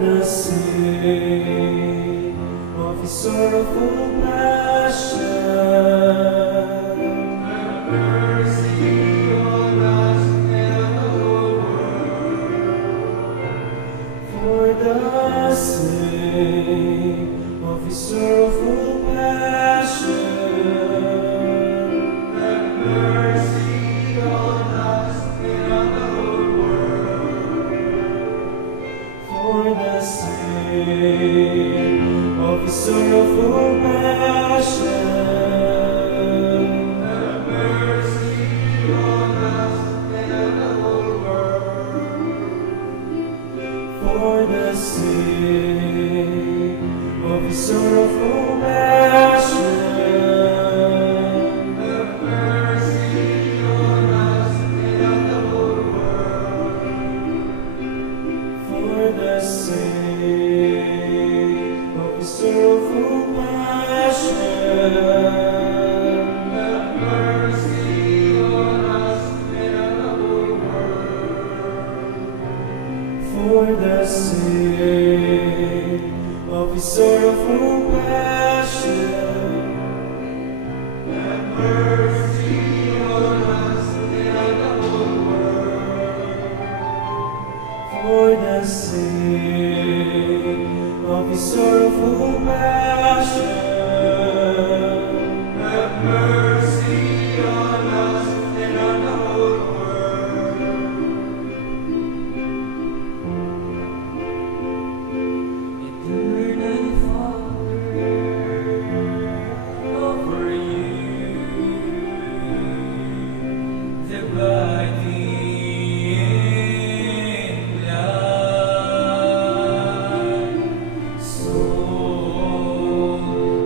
the sake of his sorrowful passion. Have mercy on us and the whole world. For the sake of his sorrowful passion. Have mercy on us and on the whole world. For the sake of his sorrowful passion. Have mercy on us and on the whole world. For the sake of his sorrowful passion. Have mercy on us and on the whole world. For the sake of his sorrowful passion. Have mercy on us and on the whole world. For the sake of his sorrowful passion. Have mercy on us and on the whole world. For the sake of his sorrowful passion. Have mercy on us and on the whole world. Eternal Father, offer you the body and blood, soul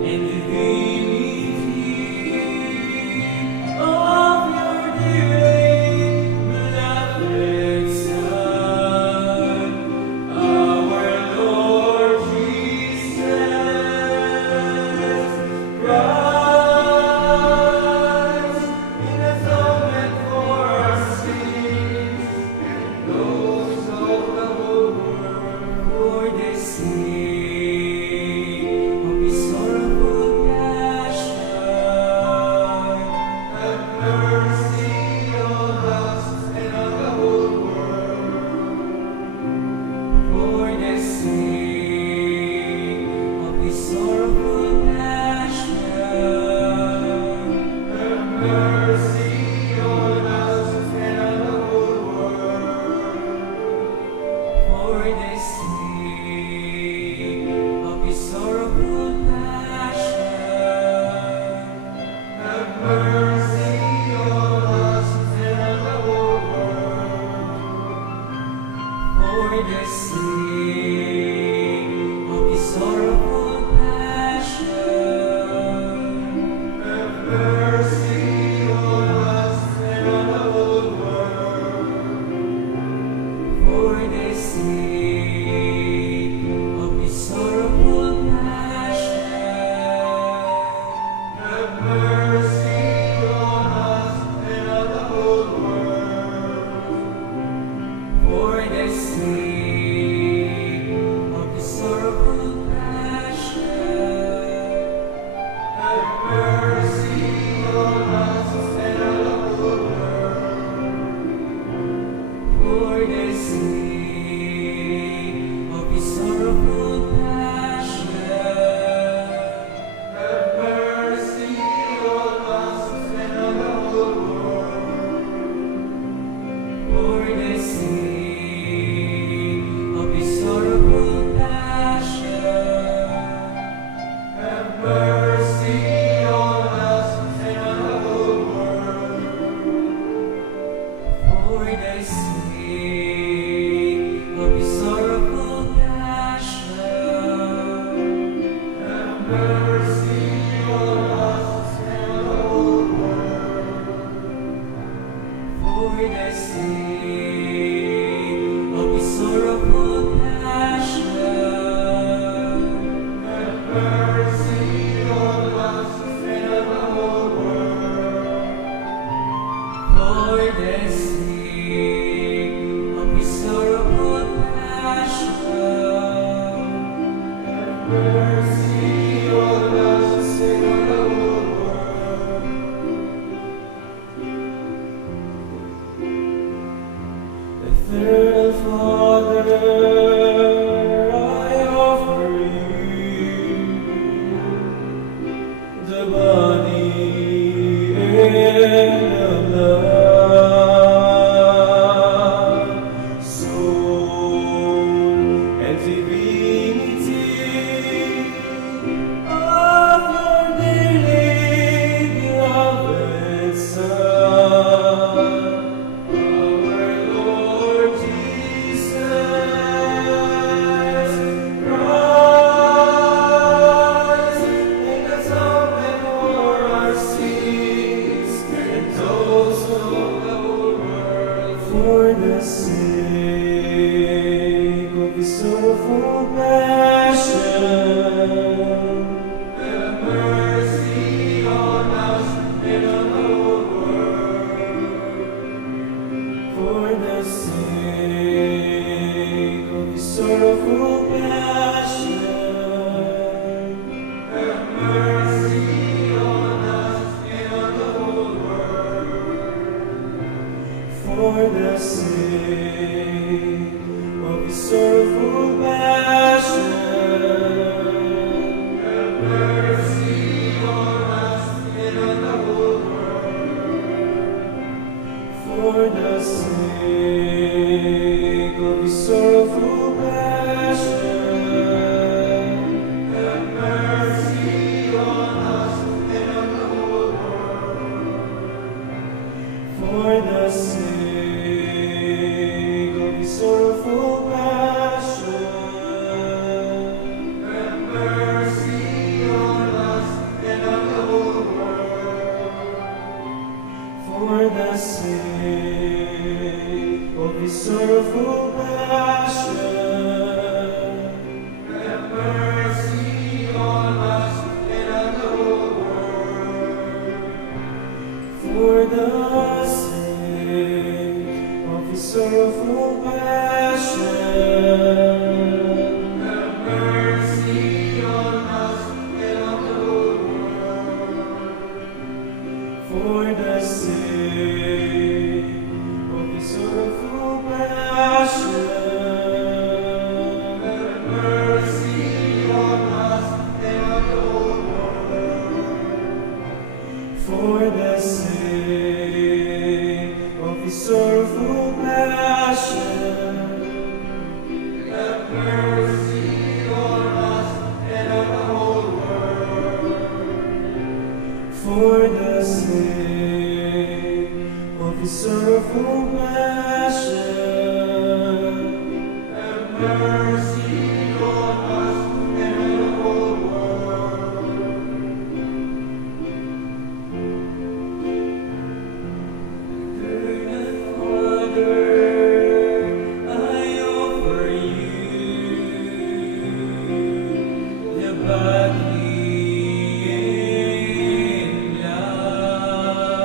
and divinity of your dearly beloved Son, our Lord Jesus Christ, in atonement for our sins and those of the whole world. For the sake of his sorrowful passion. Have mercy on us and on the whole world. For the sake of his sorrowful passion. Have mercy on us and on the whole world. For the sake of his sorrowful passion. Have mercy on us and on the whole world. For the sake of his sorrowful passion. Have mercy on us and on the whole world. For the sake of his sorrowful passion. Have mercy on us and on the whole world. For the sake of mercy on us and on the whole world. Eternal Father, I offer you the body and the blood, soul and divinity of your dearly beloved Son, our Lord Jesus Christ, in atonement for our sins and those of the whole world, for the sake of His sorrowful passion. Have mercy on us and on the whole world. For the sake of His sorrowful passion. Have mercy on us and on the whole world. For the sake of His sorrowful passion. Have mercy on us and on the whole world. For the sake of His sorrowful passion. Have mercy on us and on the whole world. For the sake of His sorrowful passion. Have mercy on us and on the whole world. For the sake of His sorrowful passion. Have mercy on us and on the whole world. For the sake of His sorrowful passion. Have mercy on us and on the whole world. For the sake of His sorrowful passion. Have mercy on us and on the whole world. For the sake of His sorrowful passion. Have mercy on us and on the whole world. For the sake of His sorrowful passion. Have mercy on us and on the whole world. Eternal Father, I offer you the body and blood,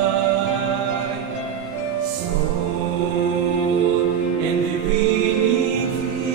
soul and divinity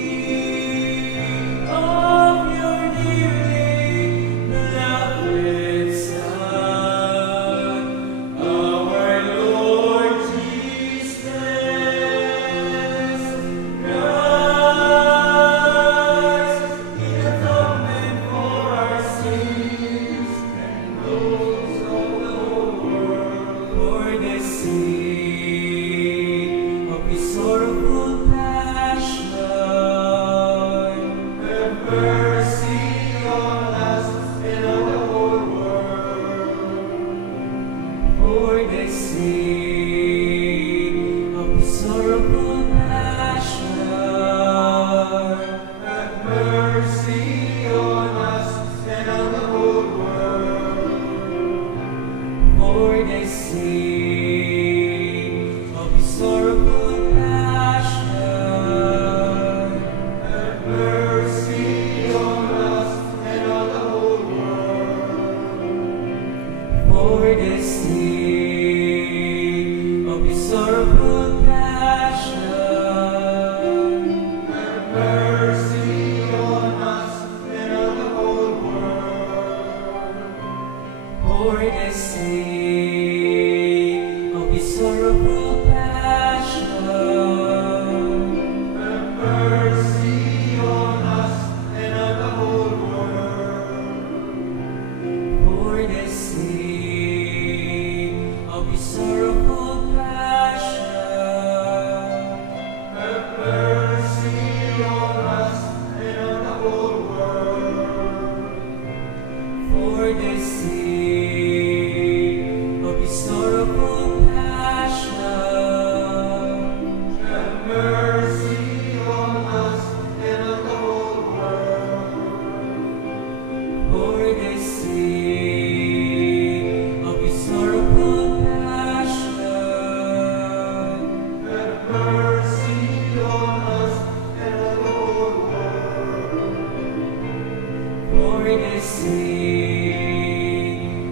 the sake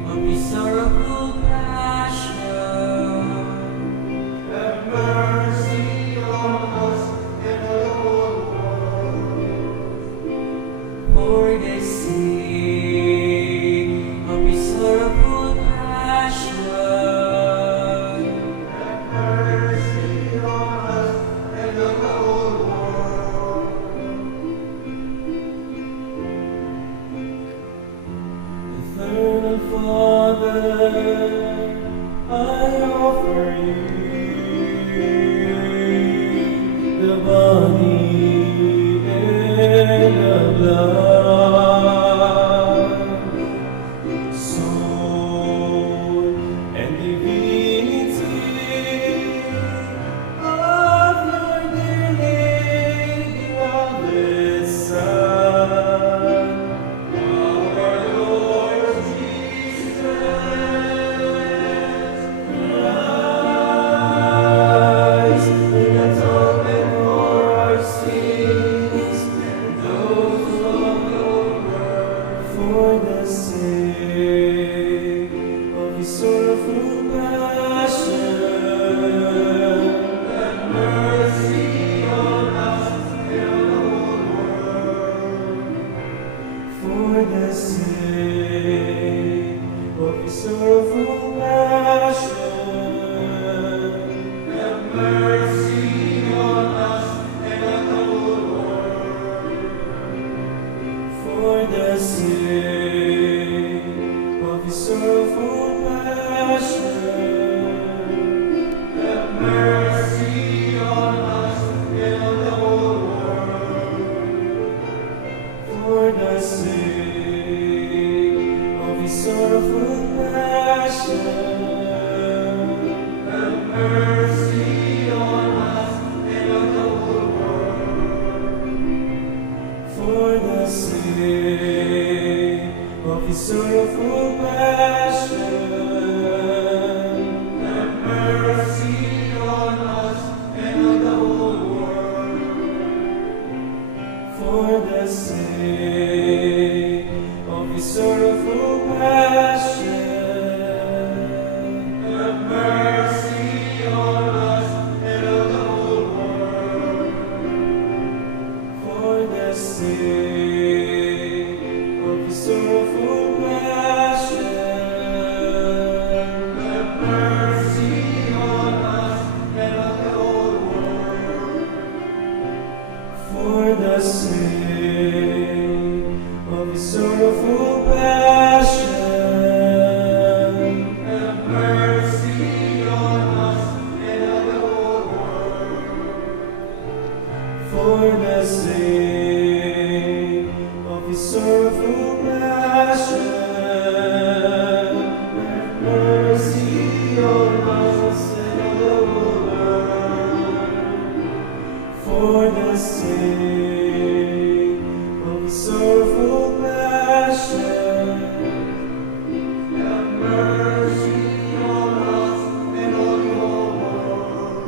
of his sorrowful passion. Have mercy on us and on the whole world. For the sake of his sorrowful passion. Have mercy on us and on the whole world. Eternal Father, I offer you the body and the blood, soul and divinity of your dearly beloved Son, our Lord Jesus Christ, in atonement for our sins and those of the world. For the sake of his sorrowful passion, have mercy on us and on the whole world. For the sake of his sorrowful passion, have mercy on us and on the whole world. For the sake of his sorrowful passion, have mercy on us and on the whole world. For the sake of his sorrowful passion, have mercy on us and on the whole world. For the sake of his sorrowful passion, have mercy on us and on the whole world. For the sake of his sorrowful passion, have mercy on us and on the whole world. For the sake of his sorrowful passion, have mercy on us and on the whole world. For the sake of his sorrowful passion, have mercy on us and on the whole world. For the sake of his sorrowful passion, have mercy on us and on the whole world. For the sake of his sorrowful passion, have mercy on us and on the whole world.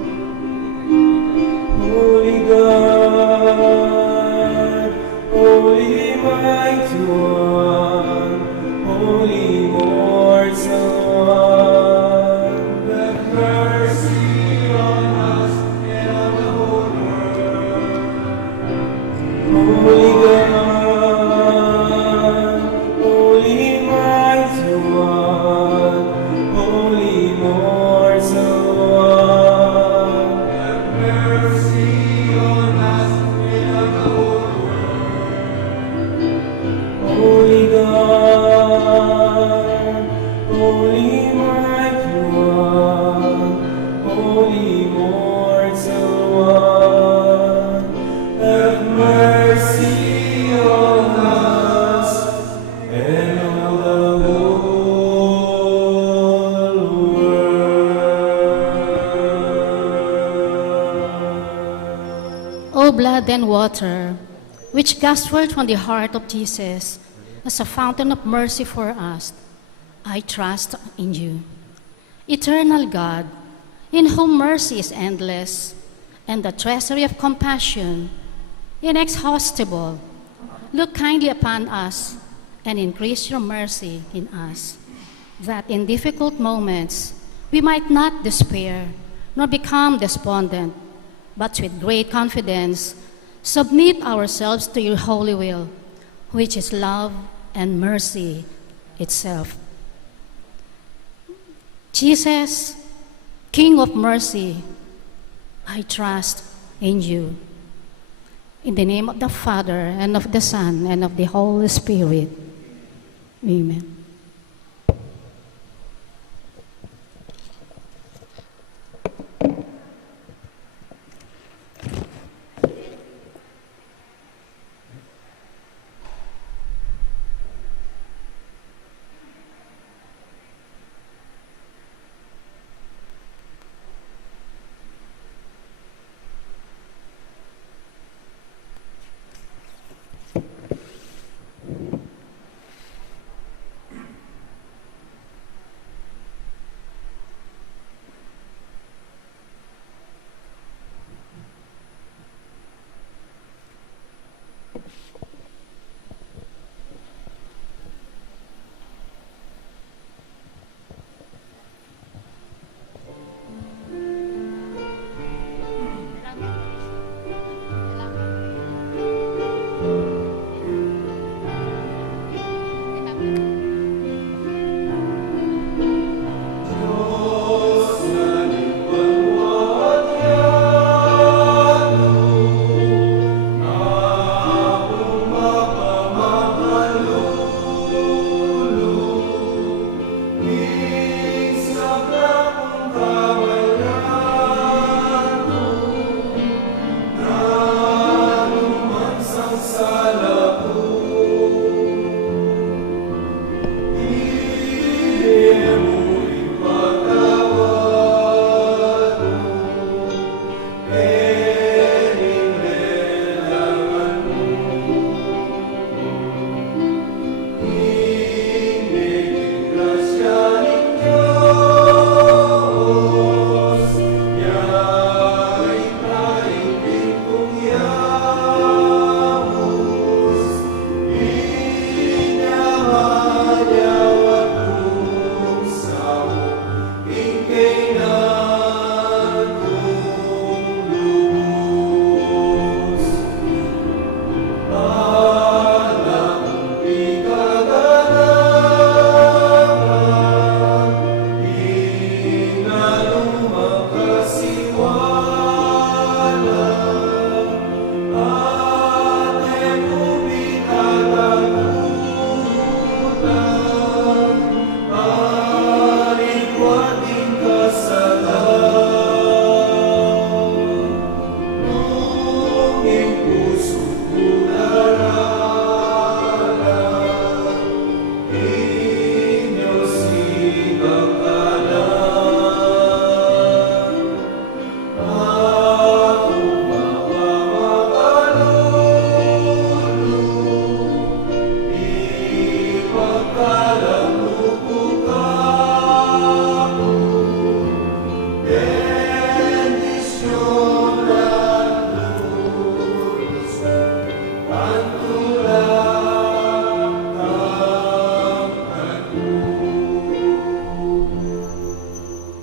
Holy God, Holy Mighty One, Holy Immortal One, have mercy on us and on the whole world. Holy God, Holy Mighty One, Holy Immortal One, have mercy on us and on the whole world. Holy God, Holy Mighty One, Holy Immortal One, have mercy on us and on the whole world. O blood and water, which gushed forth from the heart of Jesus as a fountain of mercy for us, I trust in you. Eternal God, in whom mercy is endless, and the treasury of compassion inexhaustible, look kindly upon us and increase your mercy in us, that in difficult moments we might not despair nor become despondent, but with great confidence submit ourselves to your holy will, which is love and mercy itself. Jesus, King of mercy, I trust in you. In the name of the Father, and of the Son, and of the Holy Spirit. Amen.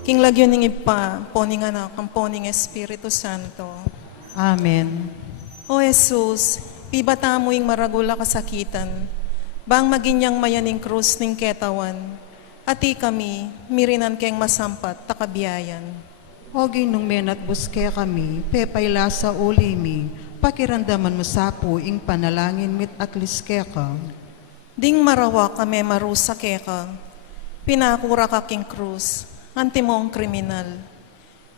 King lagyo ning ipa, poning anak, ang poning Espiritu Santo. Amen. O Jesus, pibata mo yung maragula kasakitan, bang maginyang mayaning krus ning ketawan, ati kami, mirinan keng masampat, takabiyayan. O ginong menat buske kami, pepayla sa ulimi, pakirandaman mo sapo ing panalangin mit akliske ka. Ding marawa kami marusa keka, pinakura ka king krus, anti mo ang kriminal.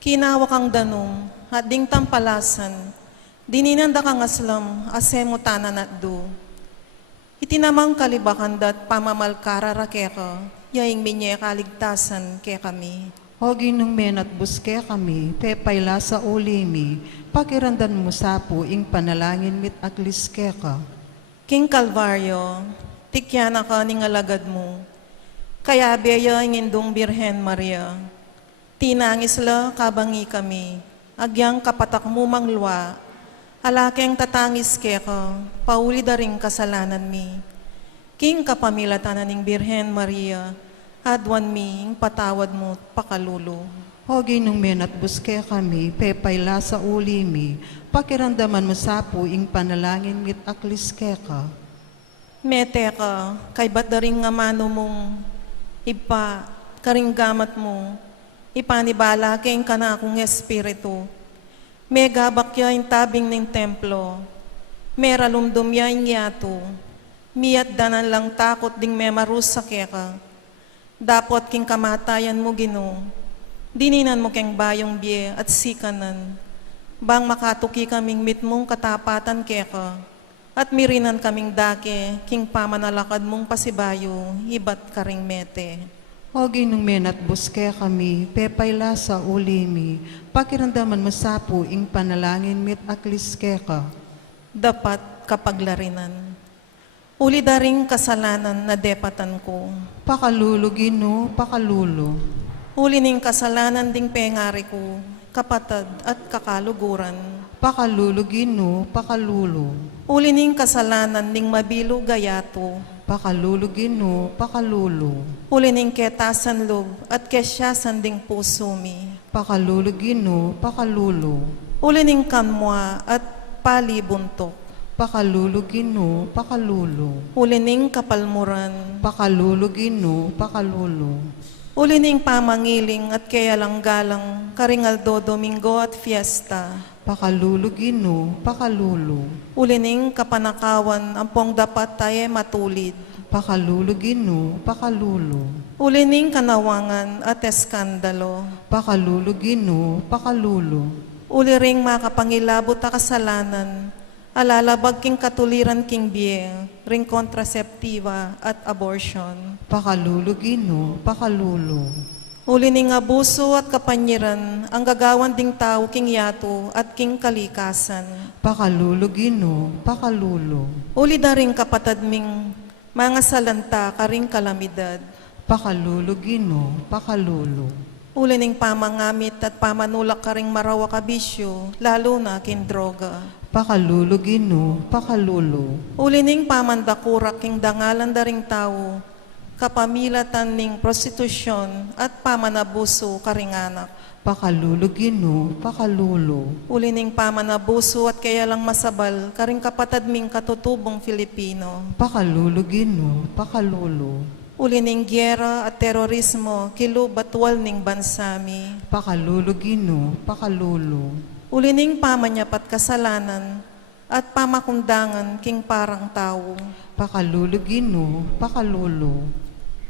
Kinawa kang danong, at ding tampalasan, dininanda kang aslam, asemo tanan at do. Itinamang kalibakan dat pamamalkara rakeka, yaing minye kaligtasan ke kami. O ginong menat buske kami, pepayla sa ulimi, pakirandan mo sapo ing panalangin mit akliske ka. King Calvario, tikyan ka ning alagad mo, kaya beya ingindong Birhen Maria, tinangis la kabangi kami, agyang kapatak mo manglwa, alakeng tatangis ke ka, pauli da ring kasalanan mi. King kapamilatanan ning Birhen Maria, adwan mi, ing patawad mo, pakalulo. Hogi nung menat buske kami, pepay sa uli mi, pakiramdaman mo sapo ing panalangin mit aklis ka. Mete ka, kay ba't daring nga mano mong ipa, karing gamat mo, ipanibala kayong kanakong espiritu. Mega bakya yung tabing ng templo, mera lumdumya yung yato, miyat danan lang takot ding memarusa ka. Dapot king kamatayan mo Ginoo, dininan mo keng bayong biye at sikanan, bang makatuki kaming mitmong katapatan ka, at mirinan kaming dake, king pamanalakad mong pasibayo, ibat karing mete. Hogi nung menat buske kami, pepay sa uli mi, pakiramdaman mo sapo ing panalangin mit aklis ka. Dapat kapaglarinan. Uli daring kasalanan na depatan ko. Pakalulo Ginoo, pakalulo. Uli ning kasalanan ding pengari ko, kapatad at kakaluguran. Pakalulo Ginoo, pakalulo. Uli ning kasalanan ding mabilo gayato. Pakalulo Ginoo, pakalulo. Uli ning ketasan loob at kesyasan ding puso mi. Pakalulo Ginoo, pakalulo. Uli ning kamwa at palibuntok. Pakalulo Ginoo, pakalulo. Uli ning kapalmuran. Pakalulo Ginoo, pakalulo. Uli ning pamangiling at kaya lang galang karingaldo Domingo at fiesta. Pakalulo Ginoo, pakalulo. Uli ning kapanakawan ampong dapat tayo matulid. Pakalulo Ginoo, pakalulo. Uli ning kanawangan at eskandalo. Pakalulo Ginoo, pakalulo. Uli ring makapangilabot a kasalanan. Alalabag king katuliran king biye, ring kontraseptiva at abortion. Pakalulo Ginoo, pakalulo. Uli ning abuso at kapanyiran, ang gagawan ding tao king yato at king kalikasan. Pakalulo Ginoo, pakalulo. Uli daring kapatad ming mga salanta karing kalamidad. Pakalulo Ginoo, pakalulo. Uli ning pamangamit at pamanulak karing marawa kabisyo, lalo na kin droga. Pakalulo Ginoo, pakalulo. Uli ning pamandakurak king dangalan daring tao, kapamilatan ning prostitusyon at pamanabuso karing anak. Pakalulo Ginoo, pakalulo. Uli ning pamanabuso at kaya lang masabal karing kapatad ming katutubong Filipino. Pakalulo Ginoo, pakalulo. Uli ning gyera at terorismo kilubatwal ning bansami. Pakalulo Ginoo, pakalulo. Uli ning pamanyapat kasalanan at pamakundangan king parang tao. Pakalulo Ginoo, pakalulo.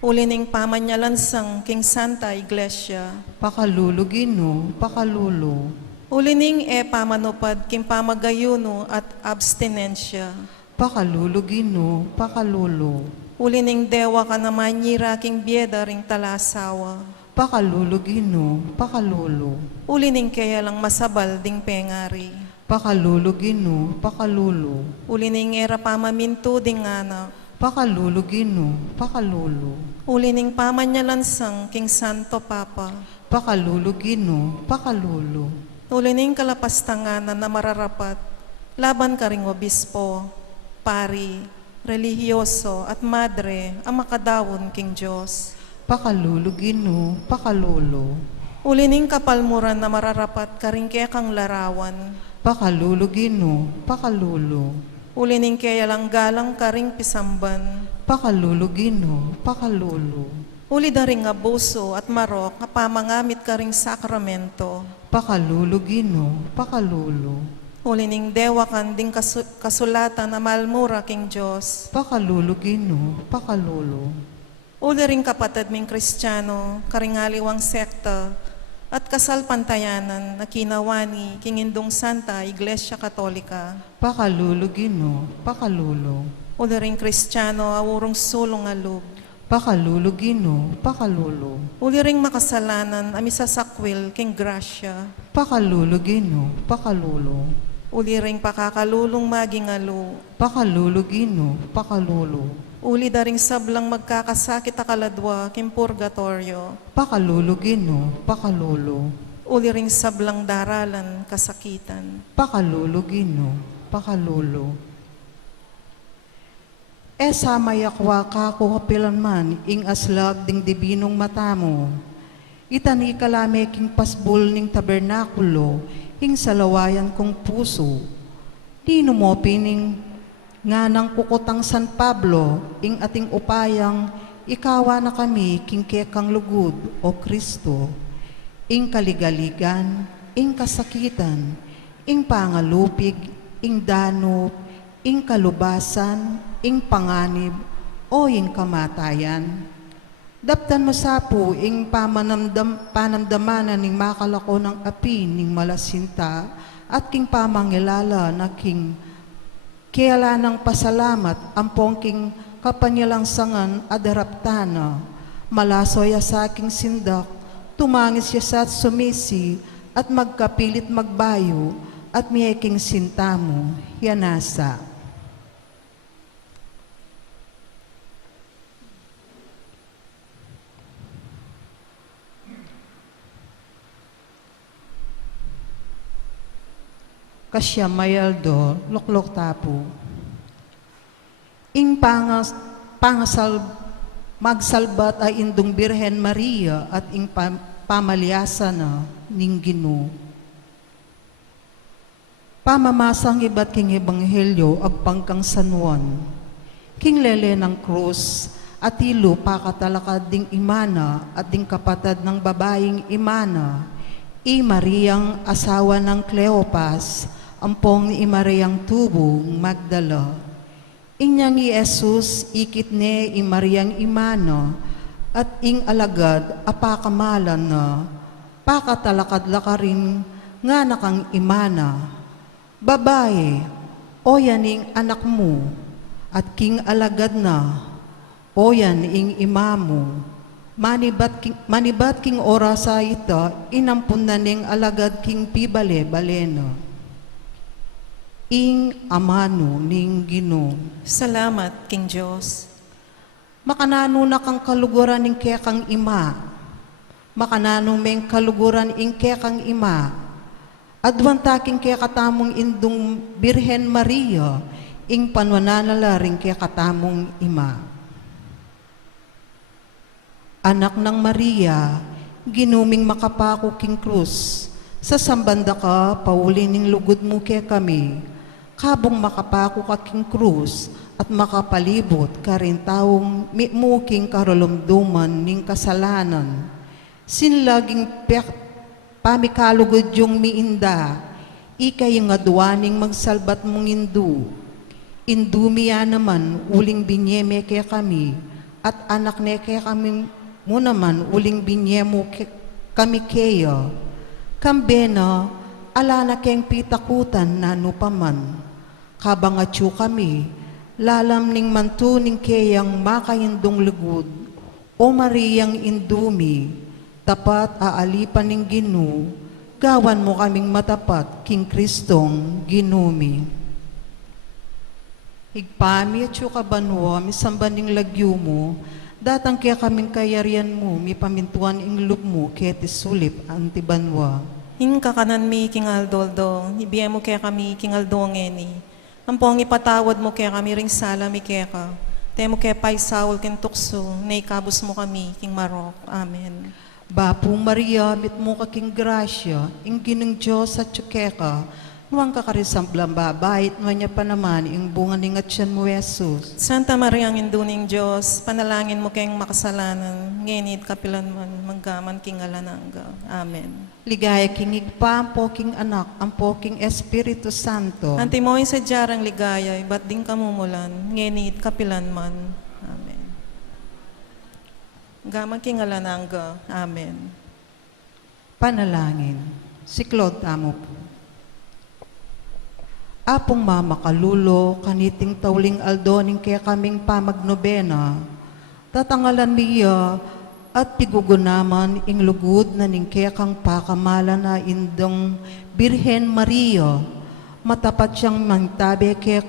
Uli ning pamanyalansang king Santa Iglesia. Pakalulo Ginoo, pakalulo. Uli ning pamanupad king pamagayuno at abstinensya. Pakalulo Ginoo, pakalulo. Uli ning dewa ka naman nyira king bieda ring talasawa. Pakalulo Ginoo, pakalulo. Uli ning kaya lang masabal ding pengari. Pakalulo Ginoo, pakalulo. Uli ning era pamaminto ding anak. Pakalulo Ginoo, pakalulo. Uli ning pamanyalansang king Santo Papa. Pakalulo Ginoo, pakalulo. Uli ning kalapastanganan na mararapat, laban ka ring obispo, pari, relihiyoso at madre ang makadawon king Diyos. Pakalulo Ginoo, pakalulo. Uli ning kapalmuran na mararapat ka ring kaya kang larawan. Pakalulo Ginoo, pakalulo. Uli ning kaya lang galang ka ring pisamban. Pakalulo Ginoo, pakalulo. Uli daring abuso at marok pamangamit ka ring sakramento. Pakalulo Ginoo, pakalulo. Uli ning dewa kan ding kasulatan na malmura king Diyos. Pakalulo Ginoo, pakalulo. Uli ring kapatid ming Kristiyano, karingaliwang sekta, at kasalpantayanan na kinawani king Indong Santa Iglesia Katolika. Pakalulo Ginoo, pakalulo. Uli ring Kristiyano awurong sulong alub. Pakalulo Ginoo, pakalulo. Uli ring makasalanan amisasakwil king Gracia. Pakalulo Ginoo, pakalulo. Uli ring pakakalulong magingalo. Pakalulo Ginoo, pakalulo. Uli daring sablang magkakasakit akaladwa king purgatorio. Pakalulo Ginoo, pakalulo. Uli ring sablang daralan kasakitan. Pakalulo Ginoo, pakalulo. esa mayakwa kako kapilan man, ing aslag ding dibinong matamo. Itani kalame king pasbul ning tabernakulo, ing salawayan kong puso. Dino mo pining nga ng kukutang San Pablo, ing ating upayang ikawa na kami king kekang lugod o Kristo. Ing kaligaligan, ing kasakitan, ing pangalupig, ing danop, ing kalubasan, ing panganib, o ing kamatayan. Daptan mo sapo, ing panamdamanan ning makalako ng api ning malasinta, at king pamangilala na king kaya ng pasalamat ampong king kapanyalang sangan adaraptana. Malasoy sa aking sindak, tumangis siya sa sumisi, at magkapilit magbayo, at miyaking sintamo, yanasa. Kasya mayaldo, luklok tapo. Ing magsalbat ay indong Birhen Maria at ing pamalyasa na ning Ginoo. Pamamasang iba't king ebanghelyo agpangkang San Juan. King lele ng krus at ilo pakatalakad ding imana at ding kapatad ng babaeng imana. I Mariang asawa ng Cleopas, ampong ni Mariang tubong Magdala. Inyang i Jesus ikit ne i Mariang imana, at ing alagad apakamalan na, pakatalakad lakarin nga nakang imana. Babae, o yan ing anak mo, at king alagad na, o yan ing imamo. Manibat king orasa ito, inampun na ning alagad king pibale baleno. Ing amano ning Ginoo. Salamat, King Diyos. Makanano na kang kaluguran ning kekang ima. Makanano meng kaluguran ing kekang ima. Adwanta king kekatamong indong Birhen Maria, ing panwananala ring kekatamong ima. Anak ng Maria, ginuming makapako king krus, sa sambanda ka, pauli ning lugod mo kaya kami, kabong makapako ka king krus, at makapalibot ka rin taong mimuking karolomduman ning kasalanan. Sinlaging pamikalugod yung miinda, ikay nga duwaning magsalbat mong indu. Indumiya naman, uling binyeme kaya kami, at anak ne kaya kami mo naman, uling binyemo kami kaya. Kambena, ala na keng pitakutan na nupaman. Kabangatyo kami, lalam ning mantuning kayang makayindong lugod, o Mariyang indumi, tapat aalipan ning Ginoo, gawan mo kaming matapat, king Kristong ginumi. Higpami at yung kabanwa, misamban ning lagyo mo, datang kaya kaming kayarian mo, mi pamintuan ing lub mo, kaya tisulip antibanwa. Hing kakanan mi king aldoldo, ibigay mo kaya kami king aldongeni. Ampong ipatawad mo kaya kami ring sala mi kaya ka. Temo kaya paisawol ken tukso, naikabos mo kami king Marok. Amen. Bapo Maria, mit mo kaking grasya, ing ginang Diyos at tsukeka, nuwang kakarisamblang babait, nuwanya pa naman, ing bunga ning atsyan mo, Jesus. Santa Maria, ang induning Diyos, panalangin mo kayong makasalanan, ngenit kapilan man, manggaman king alanangga. Amen. Ligaya king igpa, ang poking anak, ang poking Espiritu Santo. Antimoy sa jarang ligaya, ba't din kamumulan, ngenit kapilan man. Amen. Gaman king alanangga. Amen. Panalangin. Si Claude Amo po. Apong mama kalulo, kaniting tauling aldoning kaya kaming pamagnobena, tatangalan niya at pigugunaman ing lugod na ning kaya kang pakamala na indong Birhen Maria, matapat siyang mangtabi kaya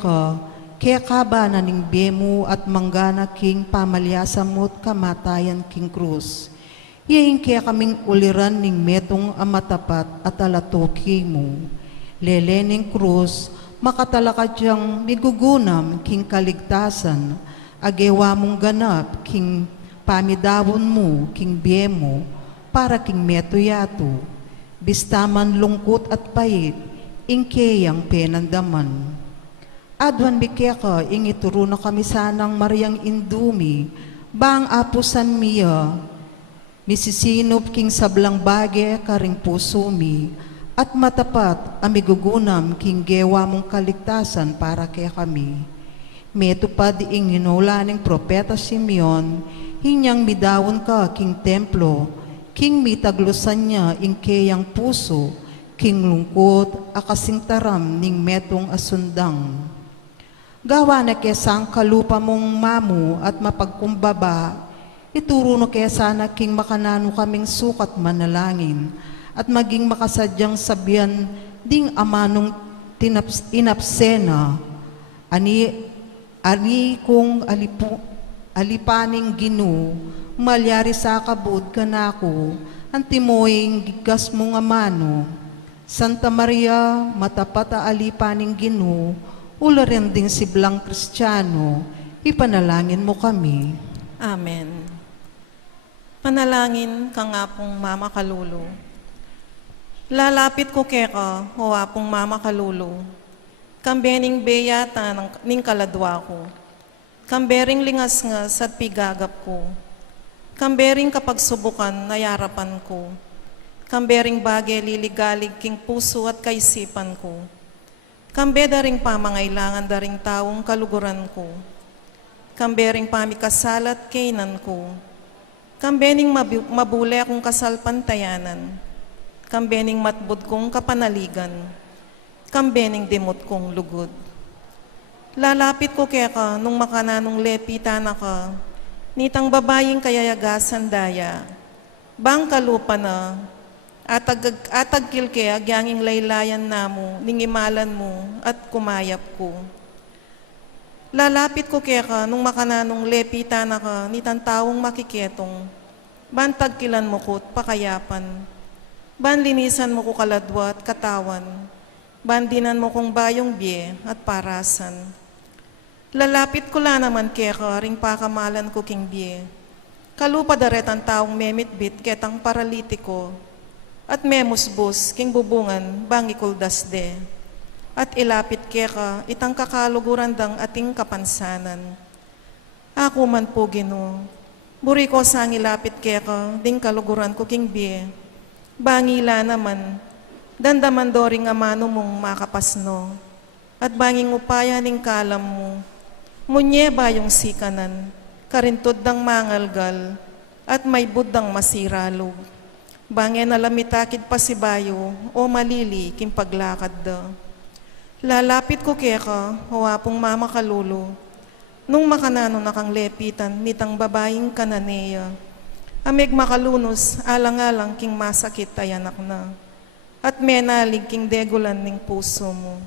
ka ba na ning bemu at manggana king pamalyasa mo't kamatayan king krus. Yaing kaya kaming uliran ning metong amatapat at alatoki mo. Lelening krus, makatalakad siyang migugunam king kaligtasan, Agewa mong ganap, king pamidawon mo, king biemo, para king metoyato. Bistaman lungkot at pait, ingkeyang penandaman. Adwan bikeka, ing ituro na kami sanang Mariang Indumi, bang apusan miya, misisinop king sablang bage karing puso mi, at matapat amigugunam king gewa mong kaligtasan para kaya kami. Metupad ing hinulaning propeta Simeon, hinyang midawon ka king templo, king mitaglusan niya ing keyang puso, king lungkot akasing taram ning metong asundang. Gawa na kesang kalupa mong mamu at mapagkumbaba, ituro no kaya sana king makanano kaming sukat manalangin, at maging makasadyang sabihan ding amanong inapsena, ani kung alipaning ginu, malyari sa kabud kanako, antimoying gigas mong amano. Santa Maria, matapata alipaning ginu, ularin ding siblang Kristiyano, ipanalangin mo kami. Amen. Panalangin ka nga pong Mama Kalulo. Lalapit ko keka, o apong Mama Kalulo. Kambening beyata ning kaladwa ko. Kambering lingas-ngas at pigagap ko. Kambering kapagsubukan nayarapan ko. Kambering bagay liligalig king puso at kaisipan ko. Kambe daring pamangailangan daring taong kaluguran ko. Kambering pamikasalat kainan ko. Kambening mabule akong kasalpantayanan. Kambening matbud kong kapanaligan. Kambening dimot kong lugod. Lalapit ko keka nung makananong lepitan ka, nitang babaying kayayagasan daya. Bang kalupa na, atag kilke agyanging laylayan namo, ningimalan mo at kumayap ko. Lalapit ko keka nung makananong lepitan ka, nitang taong makiketong, ban tagkilan mo ko't pakayapan, ban linisan mo ko kaladwa at katawan, ban dinan mo kong bayong biye at parasan. Lalapit ko la naman keka, ring pakamalan ko king biye, kalupa daret ang taong memitbit ketang paralitiko, at memusbus king bubungan bang ikuldas de. At ilapit keka itang kakaluguran dang ating kapansanan. Ako man po Ginoo, buri ko sang ilapit keka ding kaluguran ko king biye. Bangila naman, dandaman doring amano mong makapasno. At banging upaya ning kalam mo, munye ba yung sikanan, karintod dang mangalgal, at may budang masiralog. Bangin alamitakid pa si bayo o malili king paglakad da. Lalapit ko keka, wapong Mama Kalulo, nung makanano na kang lepitan nitang babaeng kananeya. Amig makalunos, alang-alang king masakit ayanak na. At menalig king degulan ning puso mo,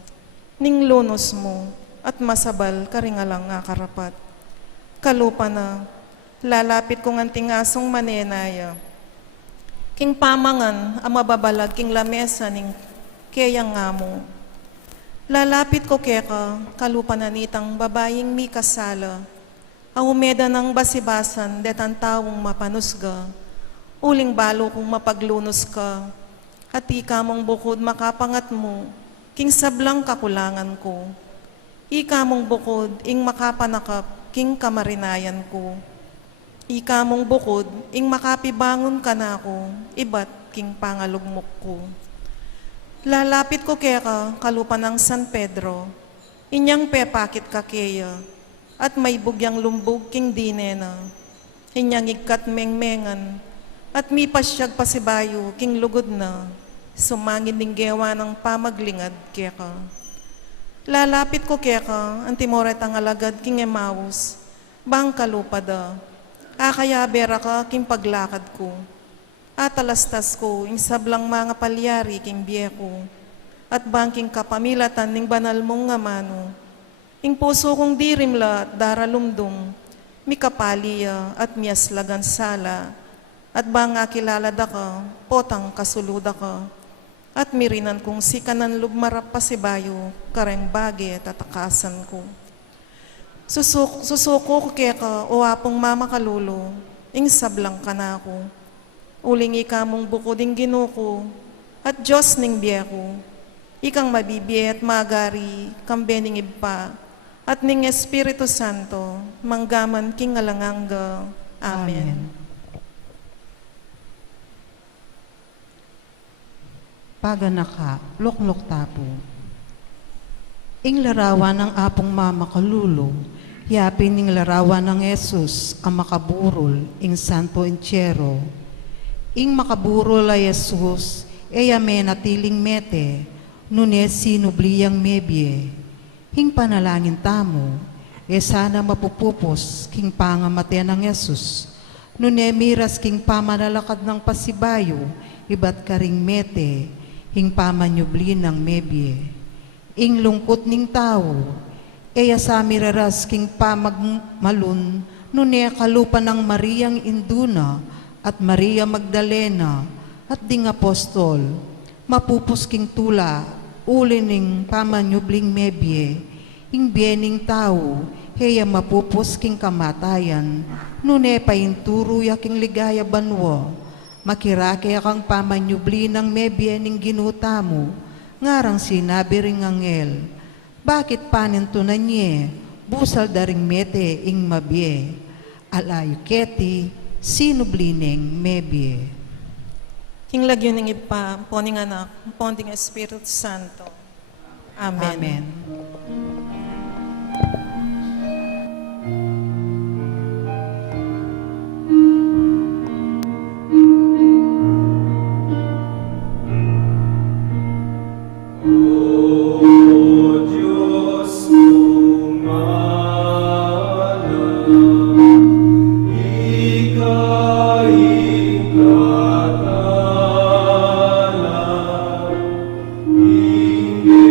ning lunos mo, at masabal karingalang nga karapat. Kalupa na, lalapit kong anting asong manenaya. King pamangan, ang mababalag king lamesa ning keyang nga mo. Lalapit ko keka, kalupa na nitang babaying mi kasala. Ang umeda ng basibasan, detang taong mapanusga. Uling balo kung mapaglunos ka. At ika mong bukod makapangat mo, king sablang kakulangan ko. Ika mong bukod, ing makapanakap, king kamarinayan ko. Ika mong bukod, ing makapibangon ka na ako, iba't king pangalugmok ko. Lalapit ko keka, kalupa ng San Pedro, inyang pepakit ka keya, at may bugyang lumbog king dinena, inyang igkat mengmengan, at mi pasyag pasibayo king lugod na, sumangin ning gewa ng pamaglingad keka. Lalapit ko keka, antimoret ang alagad king Emmaus, bang kalupa da, akaya bera ka king paglakad ko. At alastas ko, ing sablang mga palyari king biye ko, at bangking kapamilatan ning banal mong nga mano, ing puso kong dirimla at daralumdum, mi kapaliya at miyaslagan sala, at bang akilalada ka, potang kasuluda ka, at mirinan kong sikanan lugmarap pa si bayo, kareng bage at atakasan ko. Susuko ko kaya o apong mama kalulo, ing sablang ka na ako. Uling ikamong buko ding ginuko, at Diyos ning biyako. Ikang mabibiye at magari, kambening ibpa, at ning Espiritu Santo, manggaman king alanganga. Amen. Paganaka, luklok tapo. Ing larawan ng apong mama kalulo, yapin ning larawan ng Jesus ang makaburol, ing Santo Enchero. Ing makaburol ay Jesus, eyame natiling mete, nunes sinubliyang mebye. Hing panalangin tamo, sana mapupupos king pangamate ng Jesus. Nune miras king pamanalakad ng pasibayo, ibat karing mete, hing pamanyubli ng mebye. Ing lungkot ning tao, sa miraras king pamagmalun, nune kalupa ng Mariang Induna at Maria Magdalena at ding apostol, mapupos king tula, ulining pamanyubling mebye, ing biening tao, mapupos king kamatayan, nune painturo yaking ligaya banwo, makirake kang pamanyubli ng mebye ning ginuta mo, ngarang sinabi ring angel, bakit paninto na nye, busal daring mete ing mabye, alayo keti, sinublining mebye. King lagyo ning ipa, poning anak, ponding Espiritu Santo. Amen. Amen. O Diyos umalang, ikaing katalang, ingekay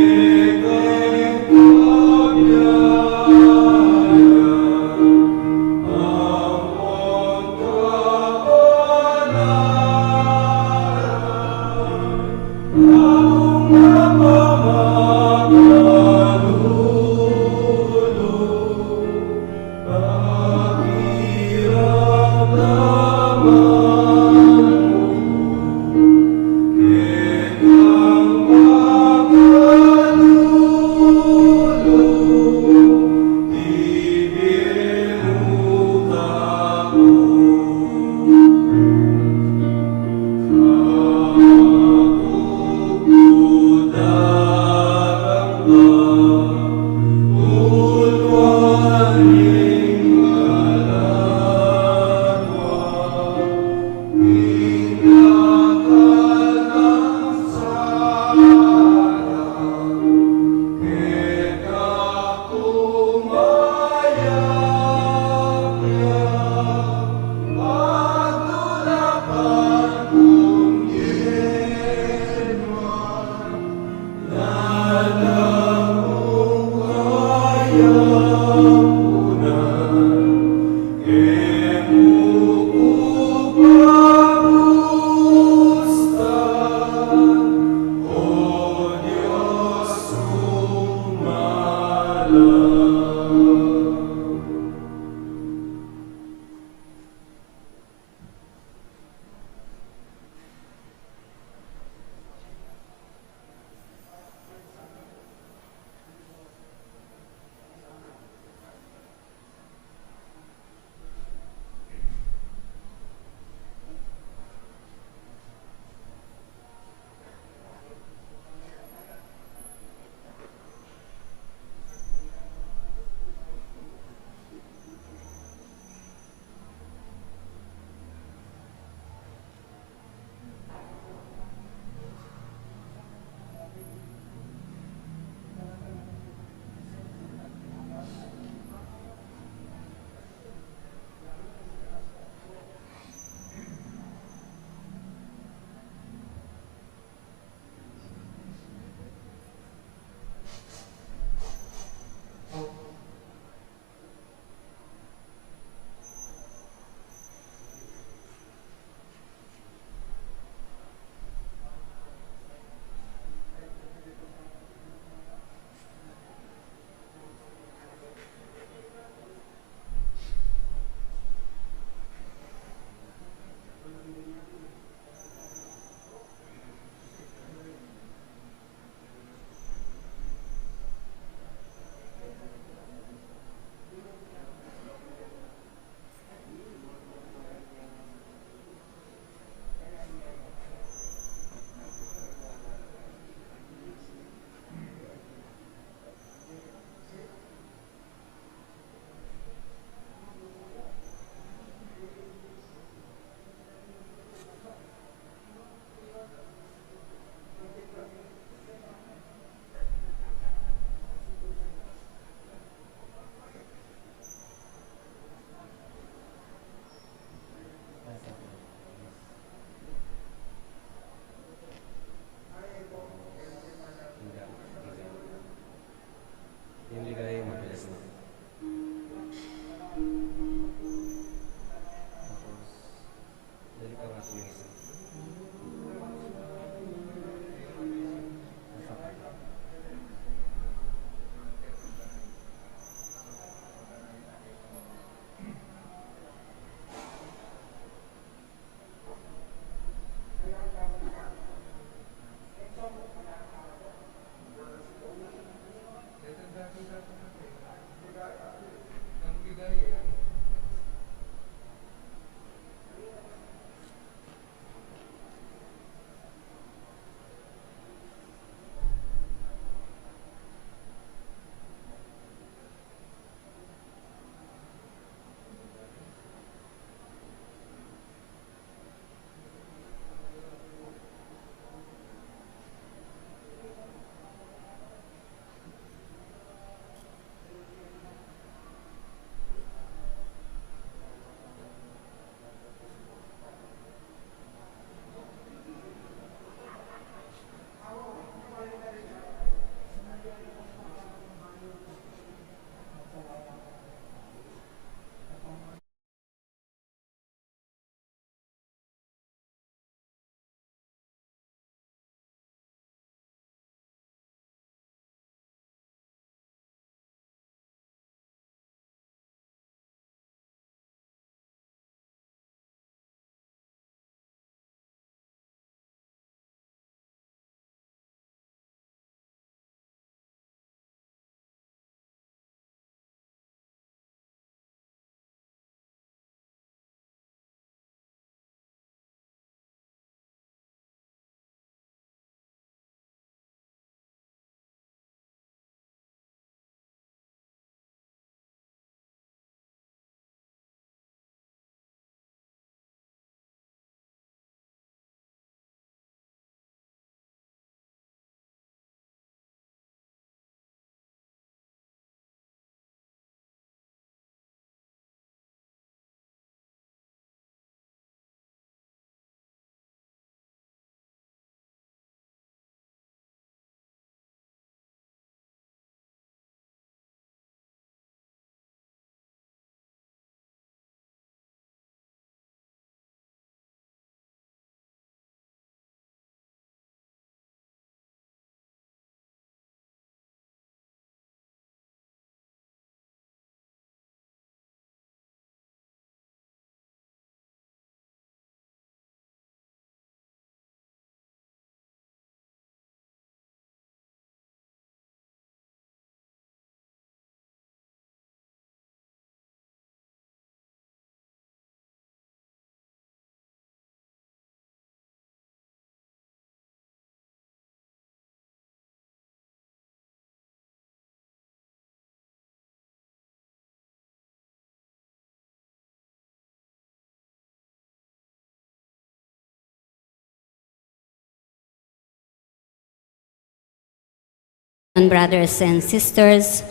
Brothers and sisters,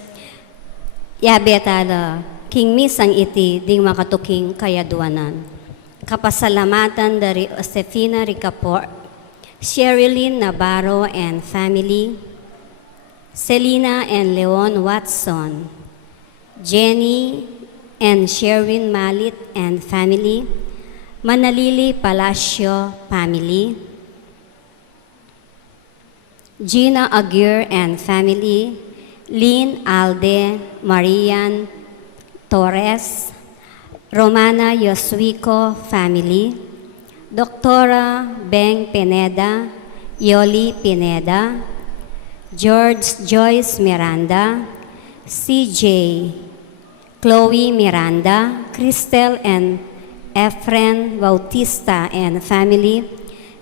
yabetala, king misang iti ding makatuking kayaduanan. Kapasalamatan dari Josefina Ricaport, Sherilyn Navarro and family, Selena and Leon Watson, Jenny and Sherwin Malit and family, Manalili Palacio family, Gina Aguirre and family, Lynn Alde, Marian Torres, Romana Yoswico family, Doctora Beng Pineda, Yoli Pineda, George Joyce Miranda, CJ, Chloe Miranda, Cristel and Efren Bautista and family,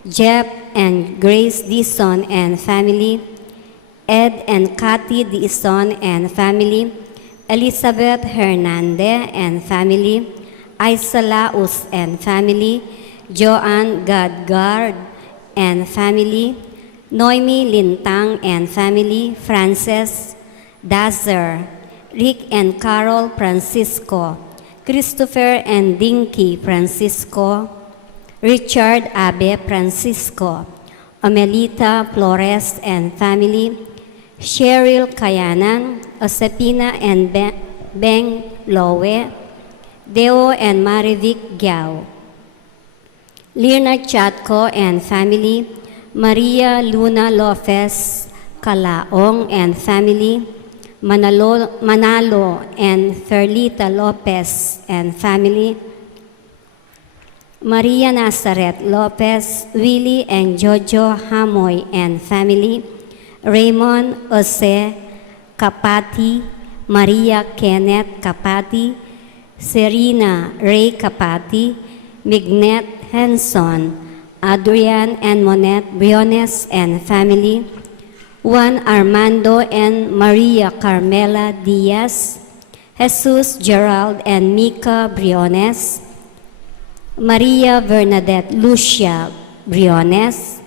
Jeff and Grace Dison and family, Ed and Kathy Dison and family, Elizabeth Hernandez and family, Isa Laus and family, Joanne Gadgard and family, Noemi Lintang and family, Frances Dazer, Rick and Carol Francisco, Christopher and Dinky Francisco, Richard Abe Francisco, Amelita Flores and family, Cheryl Kayanan, Josepina and Beng Lowe, Deo and Marivic Giao, Leonard Chatco and family, Maria Luna Lopez Calaong and family, Manalo and Ferlita Lopez and family, Maria Nazaret Lopez, Willie and Jojo Hamoy and family, Raymond Jose Kapati, Maria Kenneth Kapati, Serena Ray Kapati, Mignet Henson, Adrian and Monette Briones and family, Juan Armando and Maria Carmela Diaz, Jesus Gerald and Mika Briones, Maria Bernadette Lucia Briones,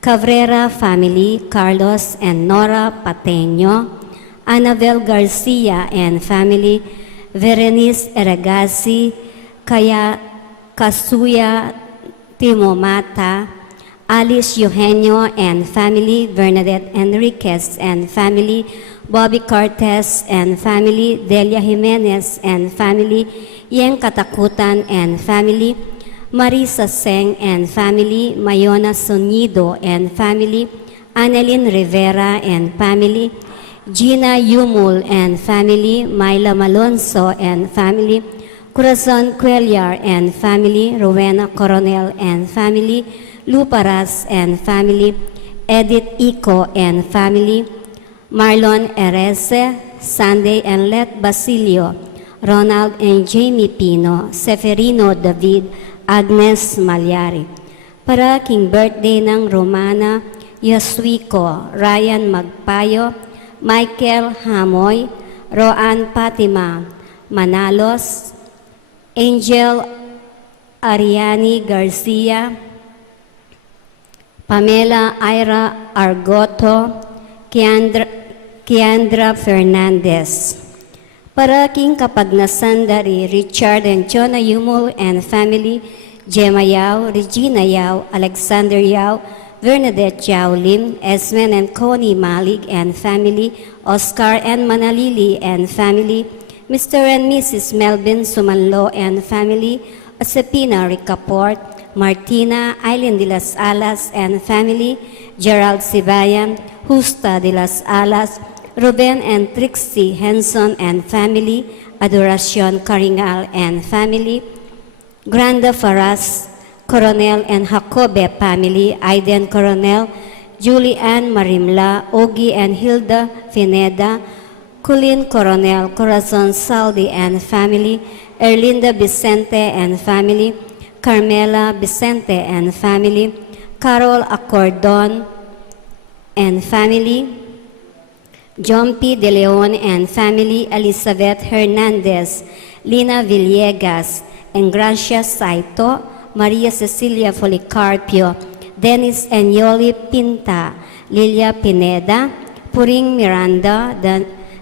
Cabrera family, Carlos and Nora Pateño, Annabel Garcia and family, Verenice Eragasi, Kasuya Timomata, Alice Eugenio and family, Bernadette Enriquez and family, Bobby Cortez and family, Delia Jimenez and family, Yeng Katakutan and family, Marisa Seng and family, Mayona Sonido and family, Annalyn Rivera and family, Gina Yumul and family, Myla Malonzo and family, Corazon Cuellar and family, Rowena Coronel and family, Luparas and family, Edith Ico and family, Marlon Erese, Sunday and Let Basilio, Ronald and Jamie Pino, Seferino David, Agnes Malyari. Para king birthday ng Romana Yoswico, Ryan Magpayo, Michael Hamoy, Roan Fatima Manalos, Angel Ariani Garcia, Pamela Ira Argoto, Kiandra Fernandez. Para king kapagnasan dari Richard and Chona Yumul and family, Gemma Yao, Regina Yao, Alexander Yao, Bernadette Yao Lim, Esmen and Connie Malik and family, Oscar and Manalili and family, Mr. and Mrs. Melvin Sumanlo and family, Josepina Ricaport, Martina Aileen de las Alas and family, Gerald Sibayan, Justa de las Alas, Ruben and Trixie Henson and family, Adoracion Caringal and family, Granda Faras, Coronel and Jacobe family, Aiden Coronel, Julian Marimla, Ogie and Hilda Fineda, Colin Coronel, Corazon Saldi and family, Erlinda Vicente and family, Carmela Vicente and family, Carol Acordon and family, John P. De Leon and family, Elizabeth Hernandez, Lina Villegas, and Gracia Saito, Maria Cecilia Policarpio, Dennis and Yoli Pinta, Lilia Pineda, Puring Miranda,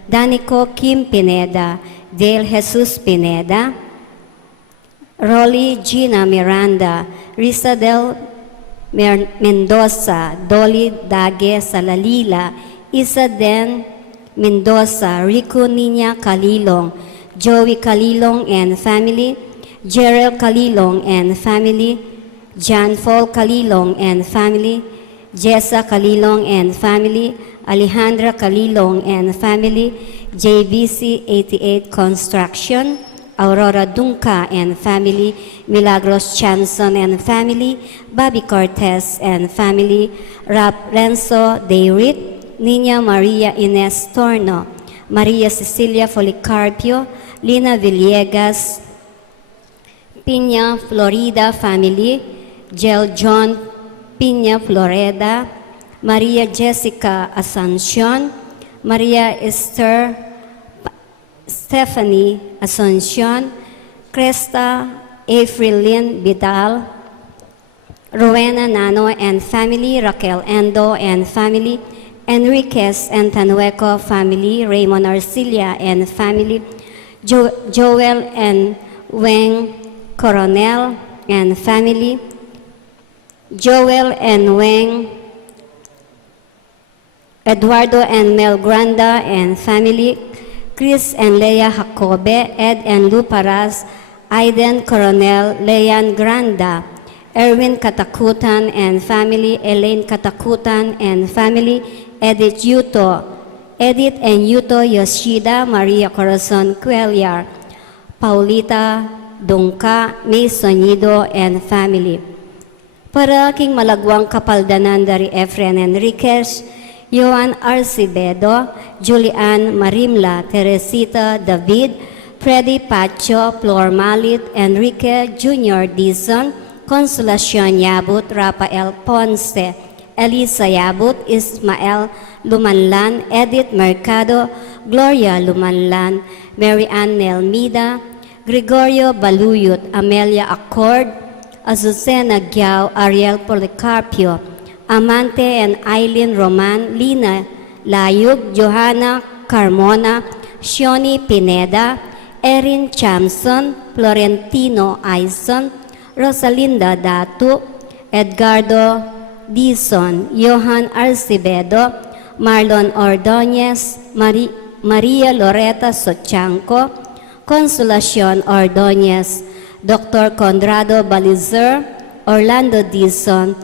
Danico Kim Pineda, Dale Jesus Pineda, Rolly Gina Miranda, Risa del Mendoza, Dolly Dage Salalila, Isa Den Mendoza, Rico Nina Kalilong, Joey Kalilong and family, Jerel Kalilong and family, John Paul Kalilong and family, Jessa Kalilong and family, Alejandra Kalilong and family, JVC 88 Construction, Aurora Dunca and family, Milagros Chanson and family, Bobby Cortez and family, Rap Renzo Deirit, Nina Maria Ines Torno, Maria Cecilia Policarpio, Lina Villegas, Piña Florida family, Jel John Piña Floreda, Maria Jessica Asuncion, Maria Esther Stephanie Asuncion, Cresta Efrilyn Vidal, Rowena Nano and family, Raquel Endo and family, Enriquez and Tanueco family, Raymond Arcilia and family, Joel and Weng Coronel and family, Joel and Weng, Eduardo and Mel Granda and family, Chris and Leah Jacobe, Ed and Lou Paras, Aiden Coronel, Leanne Granda, Erwin Katakutan and family, Elaine Katakutan and family, Edith and Yuto Yoshida, Maria Corazon Cuellar, Paulita Dungka, May Sonido and family. Para aking malagwang kapaldanan dari Efren Enriquez, Joan Arcibedo, Julian Marimla, Teresita David, Freddy Pacho, Flor Malit, Enrique Jr. Dizon, Consolacion Yabut, Rafael Ponce, Elisa Yabut, Ismael Lumanlan, Edith Mercado, Gloria Lumanlan, Mary Ann Nelmida, Gregorio Baluyot, Amelia Accord, Azucena Giao, Ariel Policarpio, Amante and Eileen Roman, Lina Layug, Johanna Carmona, Shioni Pineda, Erin Chamson, Florentino Aison, Rosalinda Datu, Edgardo Dizon, Johan Arcibedo, Marlon Ordonez, Maria Loreta Sochanco, Consolacion Ordonez, Dr. Conrado Balizer, Orlando Dizon,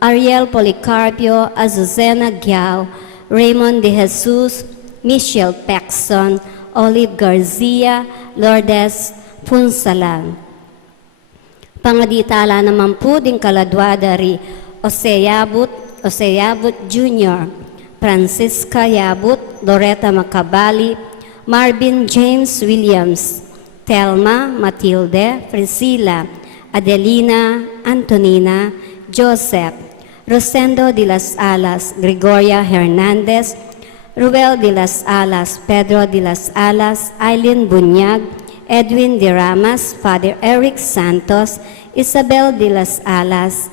Ariel Policarpio, Azucena Giao, Raymond De Jesus, Michelle Paxson, Olive Garcia, Lourdes Punsalan. Pangaditala naman po din kaladwa dari Oseyabut Jr., Francisca Yabut, Loretta Macabali, Marvin James Williams, Telma Matilde, Priscilla, Adelina Antonina, Joseph, Rosendo de las Alas, Gregoria Hernandez, Ruel de las Alas, Pedro de las Alas, Eileen Bunyag, Edwin de Ramas, Father Eric Santos, Isabel de las Alas,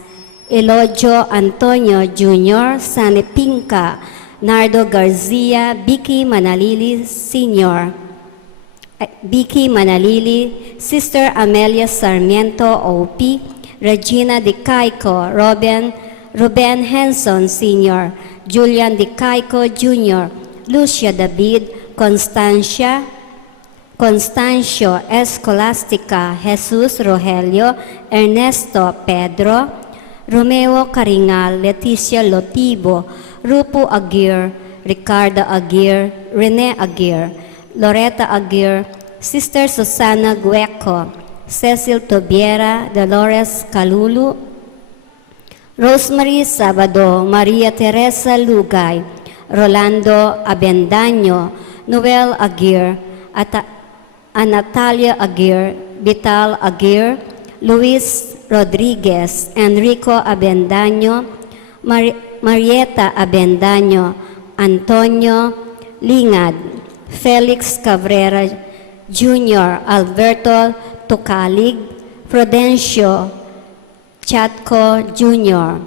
Elogio Antonio Jr., Sane Pinca, Nardo Garcia, Vicky Manalili Sr., Vicky Manalili, Sister Amelia Sarmiento OP, Regina De Caico, Ruben Henson Sr., Julian De Caico Jr., Lucia David, Constancio Escolastica, Jesus Rogelio, Ernesto Pedro, Romeo Caringal, Leticia Lotibo, Rupo Aguirre, Ricardo Aguirre, Rene Aguirre, Loretta Aguirre, Sister Susana Gueco, Cecil Tobiera, Dolores Calulu, Rosemary Sabado, Maria Teresa Lugay, Rolando Abendaño, Noel Aguirre, Natalia Aguirre, Vital Aguirre, Luis Rodriguez, Enrico Abendaño, Marieta Abendaño, Antonio Lingad, Felix Cabrera Jr., Alberto Tucalig, Prudencio Chatco Jr.,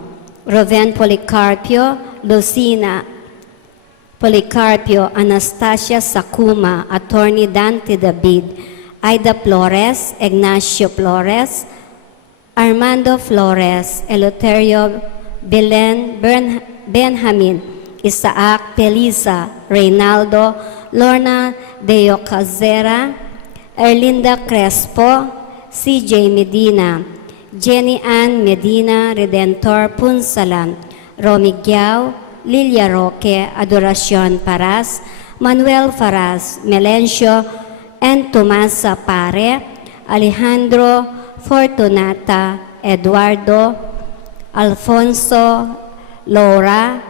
Roven Policarpio, Lucina Policarpio Anastasia Sakuma, Attorney Dante David, Aida Flores, Ignacio Flores, Armando Flores, Eleuterio Belen Benjamin, Isaac Peliza, Reynaldo, Lorna Deo Cazera, Erlinda Crespo, CJ Medina, Jenny Ann Medina, Redentor Punsalan, Romy Giao, Lilia Roque, Adoracion Paras, Manuel Faras, Melencio and Tomasa Pare, Alejandro Fortunata, Eduardo, Alfonso, Laura,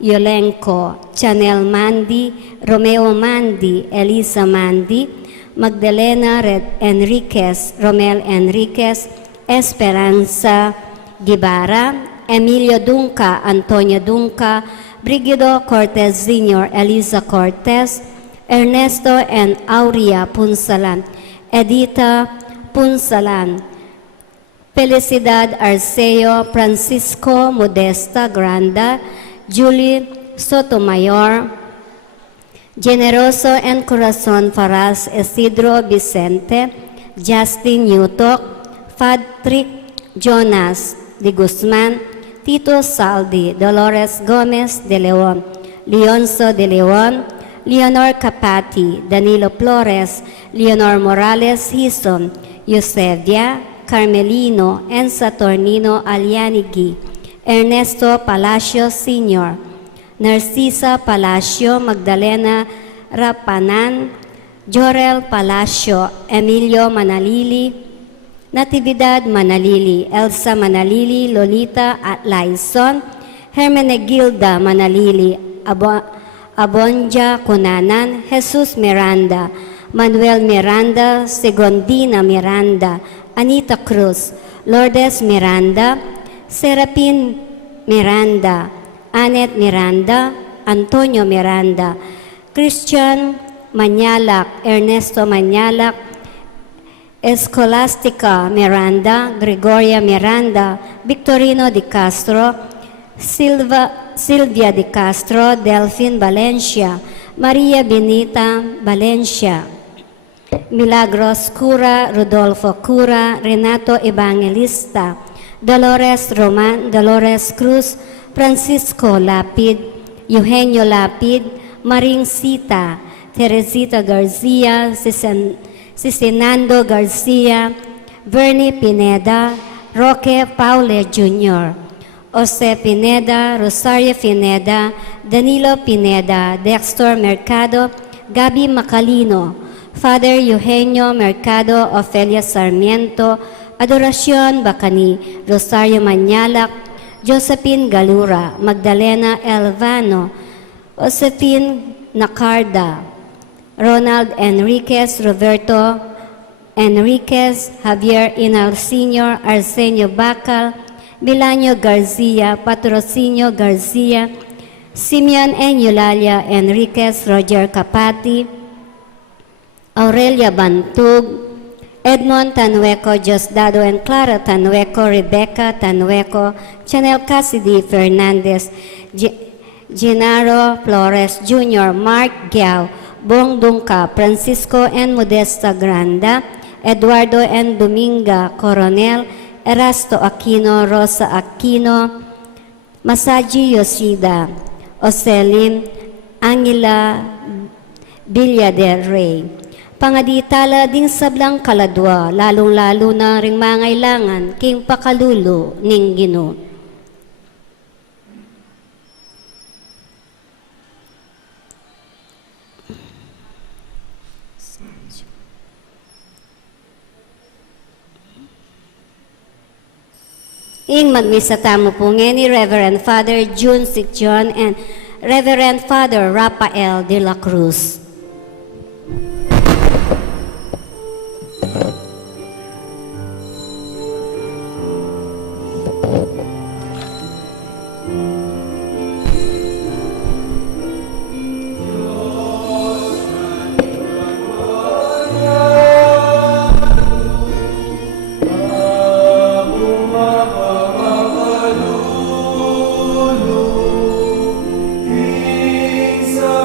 Yolenko, Chanel Mandi, Romeo Mandi, Elisa Mandi, Magdalena Red Enriquez, Romel Enriquez, Esperanza Gibara, Emilio Dunca, Antonio Dunca, Brigido Cortez Sr., Eliza Cortez, Ernesto and Aurea Punsalan, Edita Punsalan, Felicidad Arceo, Francisco Modesta Granda, Julie Sotomayor, Generoso and Corazon Faras, Isidro Vicente, Justin Newtok, Patrick Jonas de Guzman, Tito Saldi, Dolores Gomez de Leon, Leonzo de Leon, Leonor Capati, Danilo Flores, Leonor Morales Hison, Eusebia, Carmelino, and Saturnino Alianigi, Ernesto Palacio Sr., Narcisa Palacio, Magdalena Rapanan, Jorel Palacio, Emilio Manalili, Natividad Manalili, Elsa Manalili, Lolita Laison, Hermenegilda Manalili, Abonja Cunanan, Jesus Miranda, Manuel Miranda, Segondina Miranda, Anita Cruz, Lourdes Miranda, Serapin Miranda, Anet Miranda, Antonio Miranda, Christian Manyalak, Ernesto Manyalak, Escolastica Miranda, Gregoria Miranda, Victorino de Castro, Silvia de Castro, Delphine Valencia, Maria Benita Valencia, Milagros Cura, Rodolfo Cura, Renato Evangelista, Dolores Roman, Dolores Cruz, Francisco Lapid, Eugenio Lapid, Maring Sita, Teresita Garcia, Sisinando Garcia, Bernie Pineda, Roque Paule Jr., Jose Pineda, Rosario Pineda, Danilo Pineda, Dexter Mercado, Gabi Macalino, Father Eugenio Mercado, Ofelia Sarmiento, Adoracion Bacani, Rosario Manyalak, Josephine Galura, Magdalena Elvano, Josephine Nacarda, Ronald Enriquez, Roberto Enriquez, Javier Inal Sr., Arsenio Bacal, Milanio Garcia, Patrocinio Garcia, Simeon and Eulalia Enriquez, Roger Capati, Aurelia Bantug, Edmond Tanueco, Diosdado and Clara Tanueco, Rebecca Tanueco, Chanel Cassidy Fernandez, Genaro Flores Jr., Mark Giao, Bong Dunca, Francisco and Modesta Granda, Eduardo and Dominga Coronel, Erasto Aquino, Rosa Aquino, Masaji Yoshida, Oselim, Angela Villa del Rey. Pangaditala ding sablang kaladwa, lalong-lalo na ring mangailangan king pakalulo ning Ginoo. Ing magmisata mo po ni Reverend Father June Sicjon and Reverend Father Rafael de la Cruz. Kings of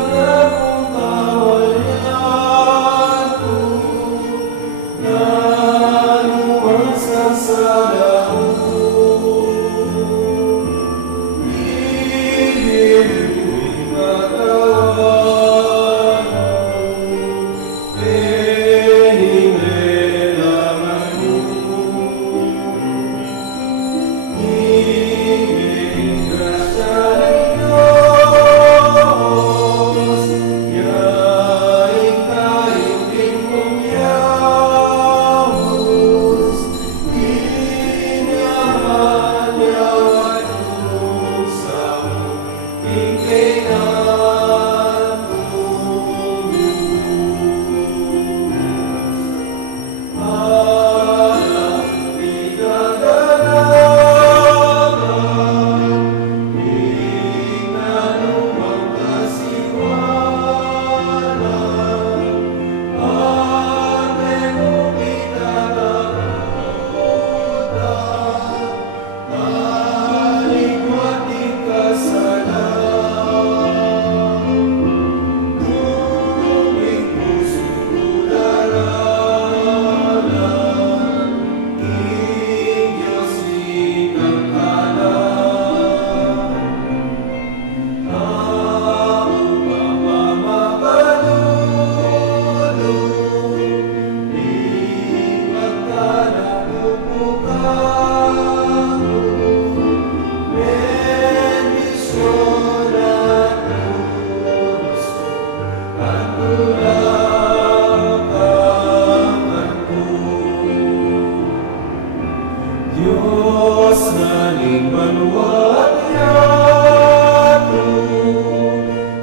aming banwa at yato,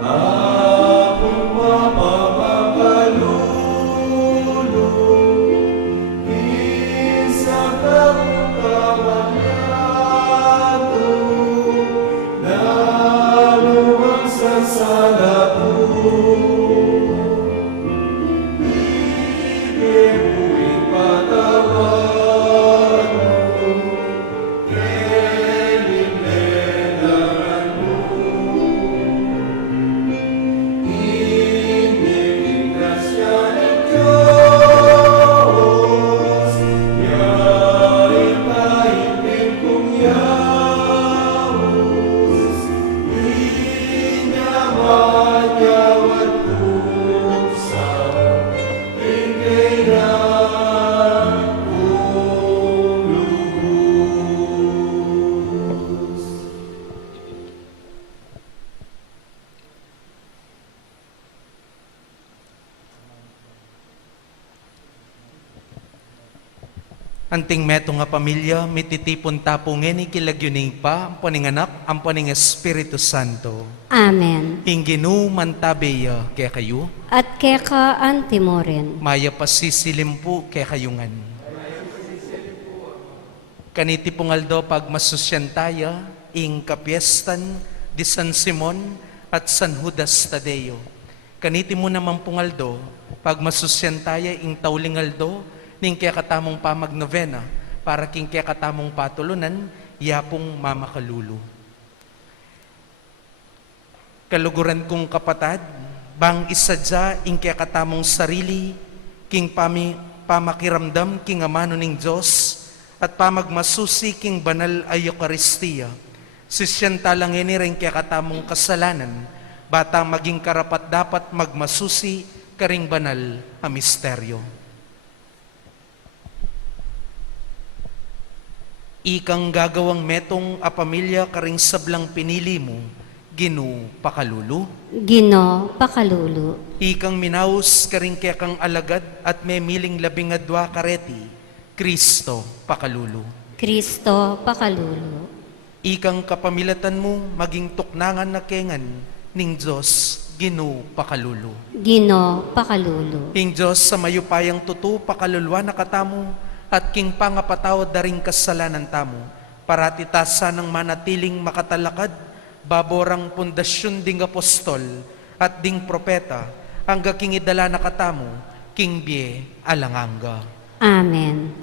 aming mapamakalulu, isang kautaman yato, naluwang sa salapo. Ibuing patawan mo, kelimledangan mo. Iniligtas ka ng Diyos, yaring kaibig kong Yahus. Inyaman yawat pusa, ingkailan kong lubos. Anting meto nga pamilya, mititipon tapungin ikilagyuning pa, ang paninganak, ang paning Espiritu Santo. Amen. Inginu mantabeya kaya kayo, At keka antimoren. maya pasisilim po kaya kayungan. Kaniti pungaldo pag masusyantaya, ing kapiestan di San Simon at San Judas Tadeo. Kaniti mo naman pungaldo, pag masusyantaya ing taulingaldo, ning kaya katamong pamagnovena, para king kaya katamong patulunan, yapong mamakalulu. Kaluguran kong kapatad, bang isadya ing kaya katamong sarili, king pamakiramdam king amano ning Diyos, at pamagmasusi king banal ay Eucharistia. Sisyanta lang ini rin kaya katamong kasalanan, bata maging karapat dapat magmasusi karing banal a misteryo. Ikang gagawang metong a pamilya karing sablang pinili mo, Ginu pakalulu. Gino pakalulu. Ikang minaus karing kaya kang alagad at may miling labingadwa kareti, Kristo pakalulu. Kristo pakalulu. Ikang kapamilatan mo maging tuknangan na kengan ning Diyos, Ginu pakalulu. Gino pakalulu. Ing Diyos sa mayupayang tutu pakalulwa na katamo, at king pangapatawad daring kasalanan tamo, para titasa ng manatiling makatalakad, baborang pundasyon ding apostol at ding propeta, hangga king idala na katamo, king bie alanganga. Amen.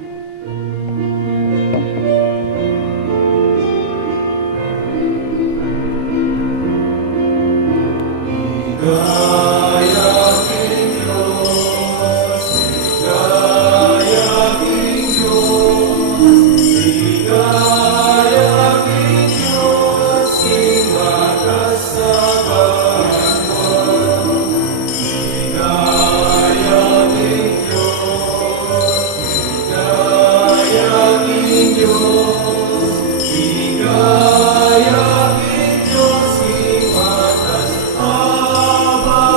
Diyos, imatas, Aba,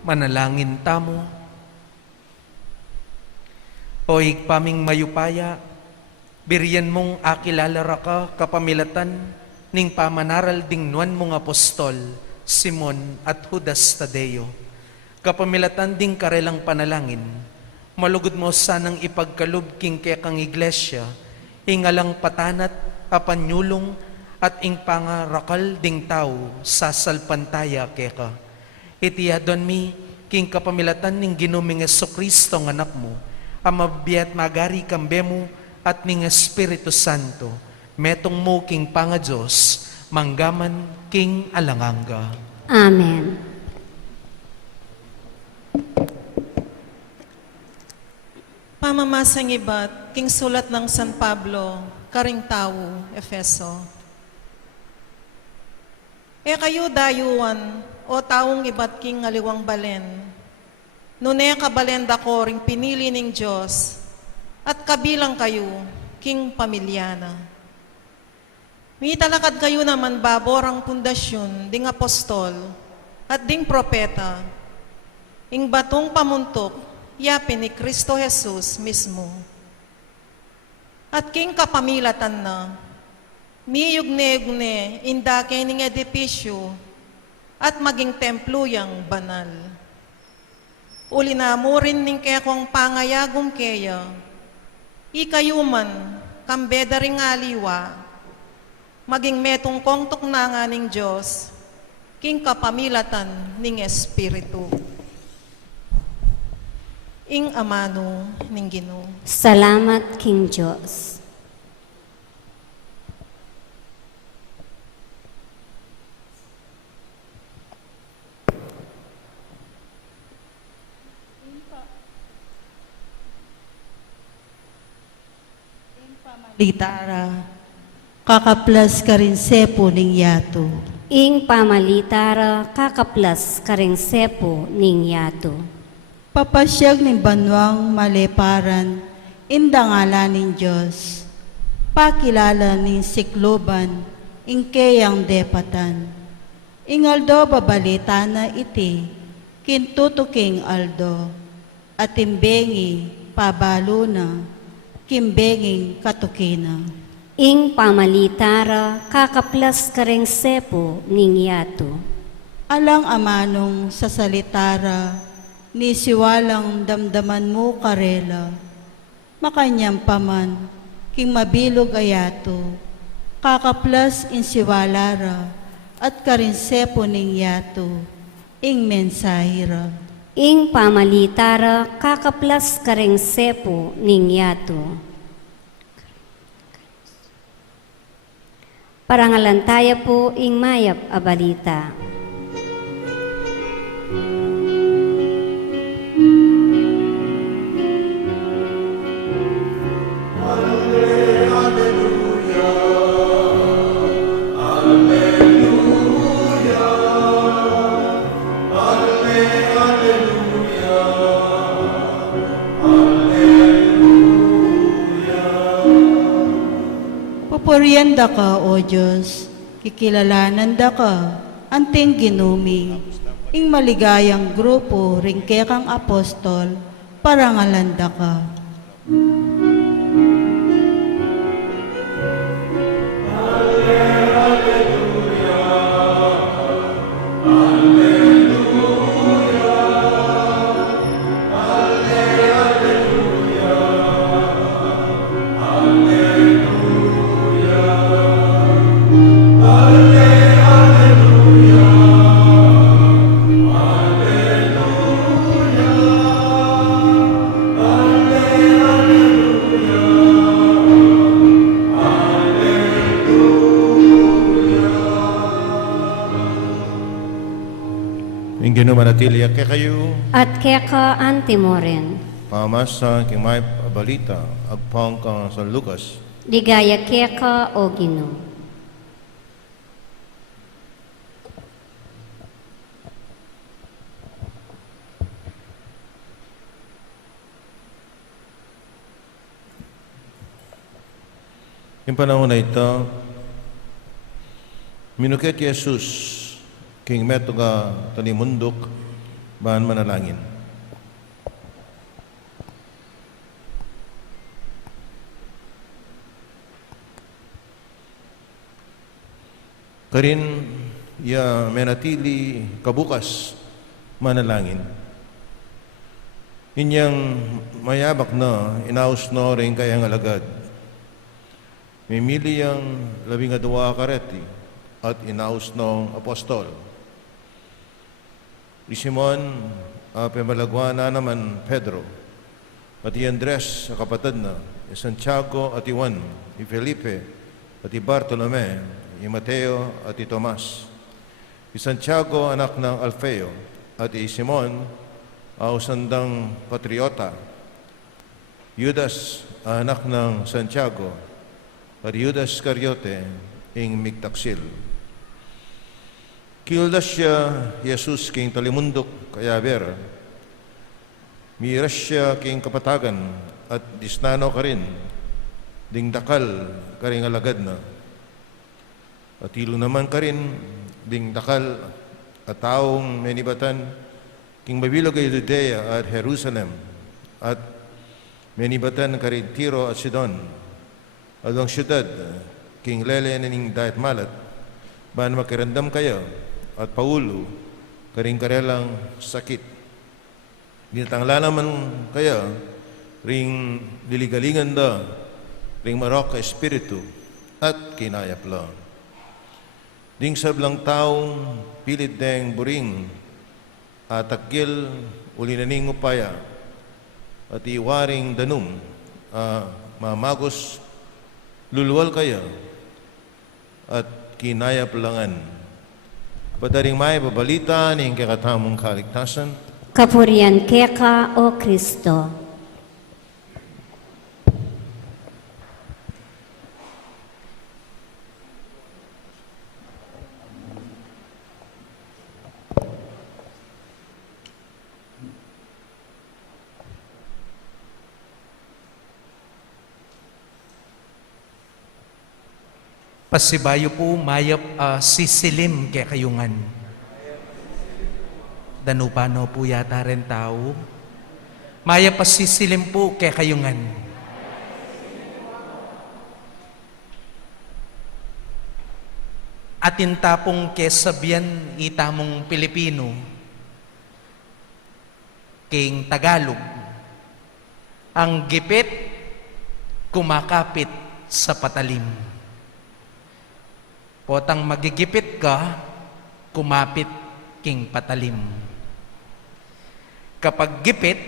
Manalangin tamo. Oig paming mayupaya, biriyan mong akilalara ka kapamilatan ning pamanaral dingnuan mong apostol, Simon at Judas Tadeo. Kapamilatan ding karelang panalangin, malugod mo sanang ipagkalub king kekang iglesia, ingalang patanat, apanyulong, at ing pangarakal ding tao sa salpantaya keka. Itiyadon mi, king kapamilatan ning ginuming Jesucristo ng anak mo, amabiyat magari kambemo at ning Espiritu Santo, metong mo king panga Diyos, manggaman king alanganga. Amen. Pamamasang iba't king sulat ng San Pablo, karing tao, Efeso. E kayo dayuan, o taong iba't king ngaliwang balen, nune kabalenda ko ring pinili ning Diyos, at kabilang kayo, king pamilyana. Mitalakad kayo naman baborang pundasyon, ding apostol, at ding propeta, ing batong pamuntok, yapin ni Kristo Jesus mismo. At king kapamilatan na, miyugne-ugne indake ning edipisyo at maging templo yang banal. Uli na mo rin ning kekong pangayagong keya, ikayuman kambeda ring aliwa, maging metong kong tuknanga ning Diyos, king kapamilatan ning Espiritu. Ing amano ning Ginoo. Salamat, King Diyos. Litara, kakaplas ka rin sepo ning yato. Ing pamalitara kakaplas karing sepo ning yato. Papasyag ning banwang maleparan, indangala ning Diyos. Pakilala ning sikloban, ingkeyang depatan. Ingaldo babalita na iti, kintutuking aldo. At imbengi, pabalo na, kimbenging katukina. Ing pamalitara kakaplas karing sepo ning yato. Alang amanong sa salitara, ni siwalang damdaman mo karela. Makanyang paman, king mabilog ayato, kakaplas in siwalara, at karin sepo ning yato, ing mensahira. Ing pamalitara kakaplas karing sepo ning yato. Parangalantaya po ing mayap a balita. Pupurianda ka, O Diyos, kikilalanan da ka, anting ginumi, ing maligayang grupo ring kekang apostol, parangalanda ka. Ingino manatili kay kayo, At keka antimoren. pamasa kay may balita, agpang ka sa Lucas. Ligaya keka o Ginoo. Yung panahon na ito, minukit Jesus, king meto nga tanimundok, Baan manalangin. Karin ya menatili kabukas manalangin. Inyang mayabak na inaus no rin kayang alagad. Mimili ang 12 kareti at inaus ng apostol. Ni Simon, pemalagwana naman Pedro, at i Andres sa kapatid na, i Santiago at i Juan, i Felipe at i Bartolome, i Mateo at i Tomas, i Santiago anak ng Alfeo at i Simon, ausandang patriota, Judas anak ng Santiago at Judas Iscariote ing migtaksil. Kildas siya Jesus king talimundok kaya ber, miras siya king kapatagan at disnano ka rin, ding dakal karing alagad na. At ilo naman ka rin, ding dakal at taong menibatan, king mabilog ay Judea at Jerusalem, at menibatan ka rin Tiro at Sidon, at ang syudad, king lele ning dahit malat, baan makirandam kayo, at Paulo, karing karelang sakit. Binatangla naman kaya, ring liligalingan da, ring marok ka espiritu, at kinayap lang. Ding sablang taong pilit deng buring, at takgil uli na ning upaya, at iwaring danum, mamagos, lulwal kaya, at kinayap langan. Padaring may babalita ng kakatamong kaligtasan. Kapurian keka, O Kristo. Pasibayo po mayap sisilim kay kayungan. Danupano po yata rin tao. Mayap sisilim po kay kayungan. Atin tapong kesabian itamong Pilipino, king Tagalog, ang gipit kumakapit sa patalim. Potang magigipit ka, kumapit king patalim. Kapag gipit,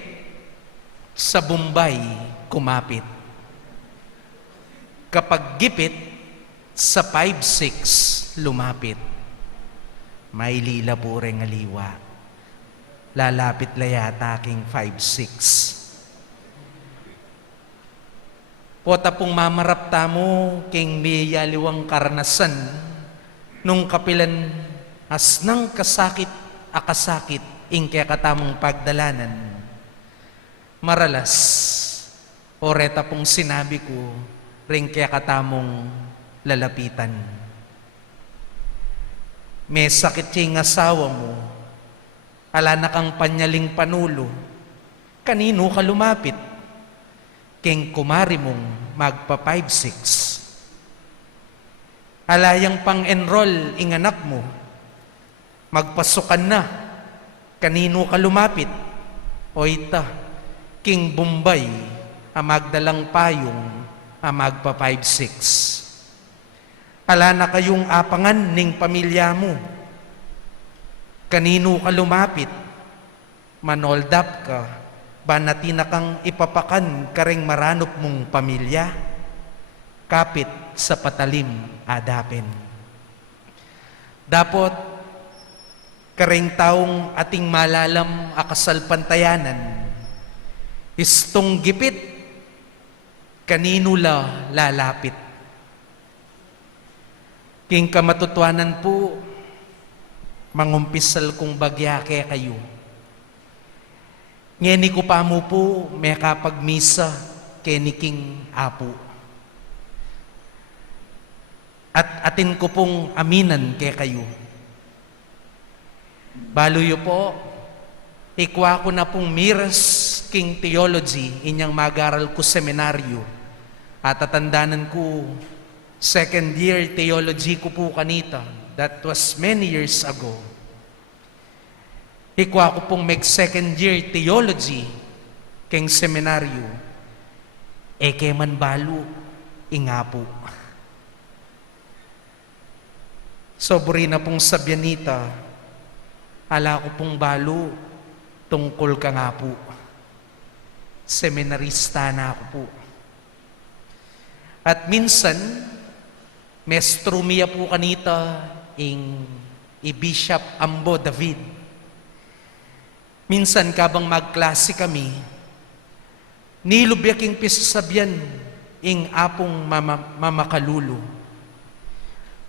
sa Bombay, kumapit. Kapag gipit, sa 5-6, lumapit. May lila po rin aliwa. Lalapit layata king 5-6. Pota pong mamarap tamo king miyaliwang karnasan, nung kapilan as nang kasakit akasakit ing kaya katamong pagdalanan. Maralas, oreta pong sinabi ko, ring kaya katamong lalapitan. May sakit yung asawa mo, ala na kang panyaling panulo, kanino ka lumapit? King kumari mong magpa 5-6. Alayang pang-enroll ing anak mo, magpasukan na, kanino ka lumapit? O ita, king Bombay, magdalang payong, magpa 5-6. Ala na kayong apangan ning pamilya mo, kanino ka lumapit? Manoldap ka, ba natin kang ipapakan karing maranop mong pamilya? Kapit sa patalim adapin. Dapat karing taong ating malalam akasal pantayanan, istong gipit, kanino la lalapit? King kamatutuanan po, mangumpisal kong bagyake kayo. Ngeni ko pa mo po, may kapagmisa, keniking apo. At atin ko pong aminan kay kayo. Baluyo po, Ikwa ko na pong miras king theology inyang magaral ko seminaryo. At tatandanan ko, second year theology ko po kanita. That was many years ago. Ikwa ko pong mag second year theology king seminaryo. Eke man balo, inga po. Sobri na pong sabyanita, ala ko pong balo, tungkol ka nga po. Seminarista na ako po. At minsan, mestrumiya po kanita i-Bishop Ambo David. Minsan kabang magklase kami, nilubyaking pisasabyan ing apong mamakalulo.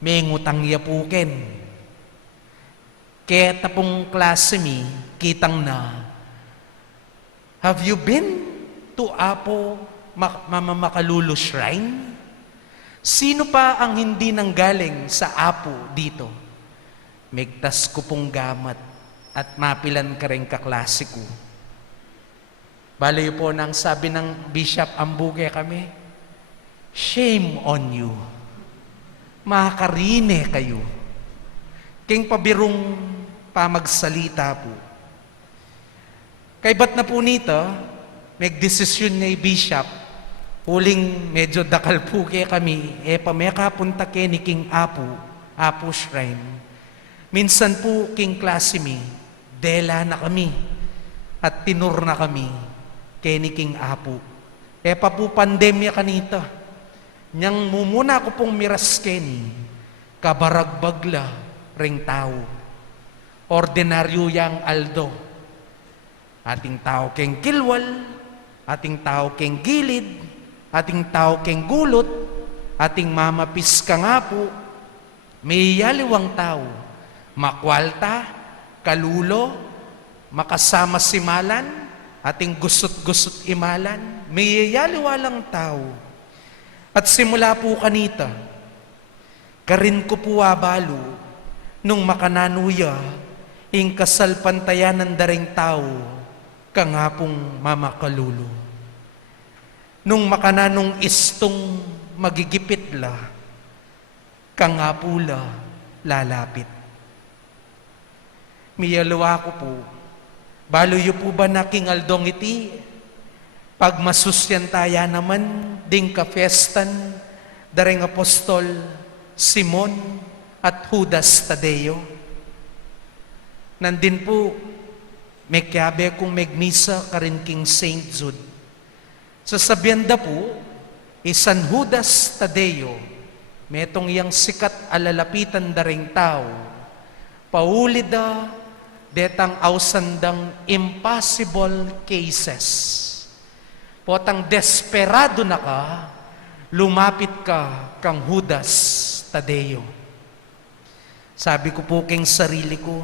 May ngutang yapuken. Kaya tapong klase mi, kitang na, have you been to Apo Mamakalulo Shrine? Sino pa ang hindi nanggaling sa Apo dito? Migtas ko pong gamat at mapilan ka rin kaklase ko. Baloy po nang sabi ng Bishop Ambuge kami, shame on you. Makakarine kayo. King pabirong pamagsalita po. Kay ba't na po nito, nagdesisyon ni Bishop, huling medyo dakal po kaya kami, pameka punta kay ni King Apo Shrine. Minsan po, King klase mi, dela na kami, at tinur na kami kay ni King Apo. Pa po pandemya kanita, niyang mumuna ko pong miras keni, kabaragbagla ring tao. Ordinaryo yang Aldo. Ating tao keng kilwal, ating tao keng gilid, ating tao keng gulot, ating mamapis ka nga po, may yaliwang tao, makwalta, kalulo, makasama simalan, ating gusot-gusot imalan, may yaliwalang tao. At simula po kanita, karin ko po abalo, nung makananuya, ing kasalpantayan ng daring tao, kangapong mamakalulo. Nung makananong istong magigipit la, kangapula lalapit. Miyalawa ko po, baloyo po ba na King Aldong iti, pag masusyan taya naman, ding kafestan, daring apostol, Simon at Judas Tadeo. Nandin po, may kiabe kong megmisa karin King Saint Jude. Sa sabyanda po, San Judas Tadeo, metong yang sikat alalapitan daring tao, paulida detang ausandang impossible cases. Potang desperado na ka, lumapit ka kang Judas Tadeo. Sabi ko po king sarili ko,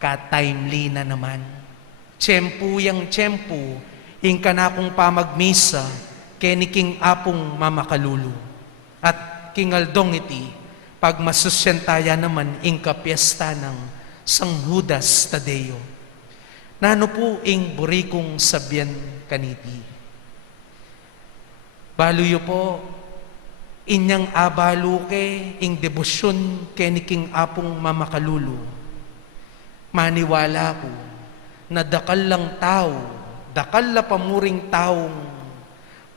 ka-timely na naman. Tiyempo yang tiyempo, ingka na akong pamagmisa, keni King Apong Mamakalulo. At King Aldong iti, pag masusyantaya naman, ingka piyesta ng Sang Judas Tadeo. Nano po ing burikong sabyan kaniti. Baluyo po, inyang abaluke ing debosyon keni King Apong Mamakalulo. Maniwala ko na dakal lang tao, dakal la pamuring taong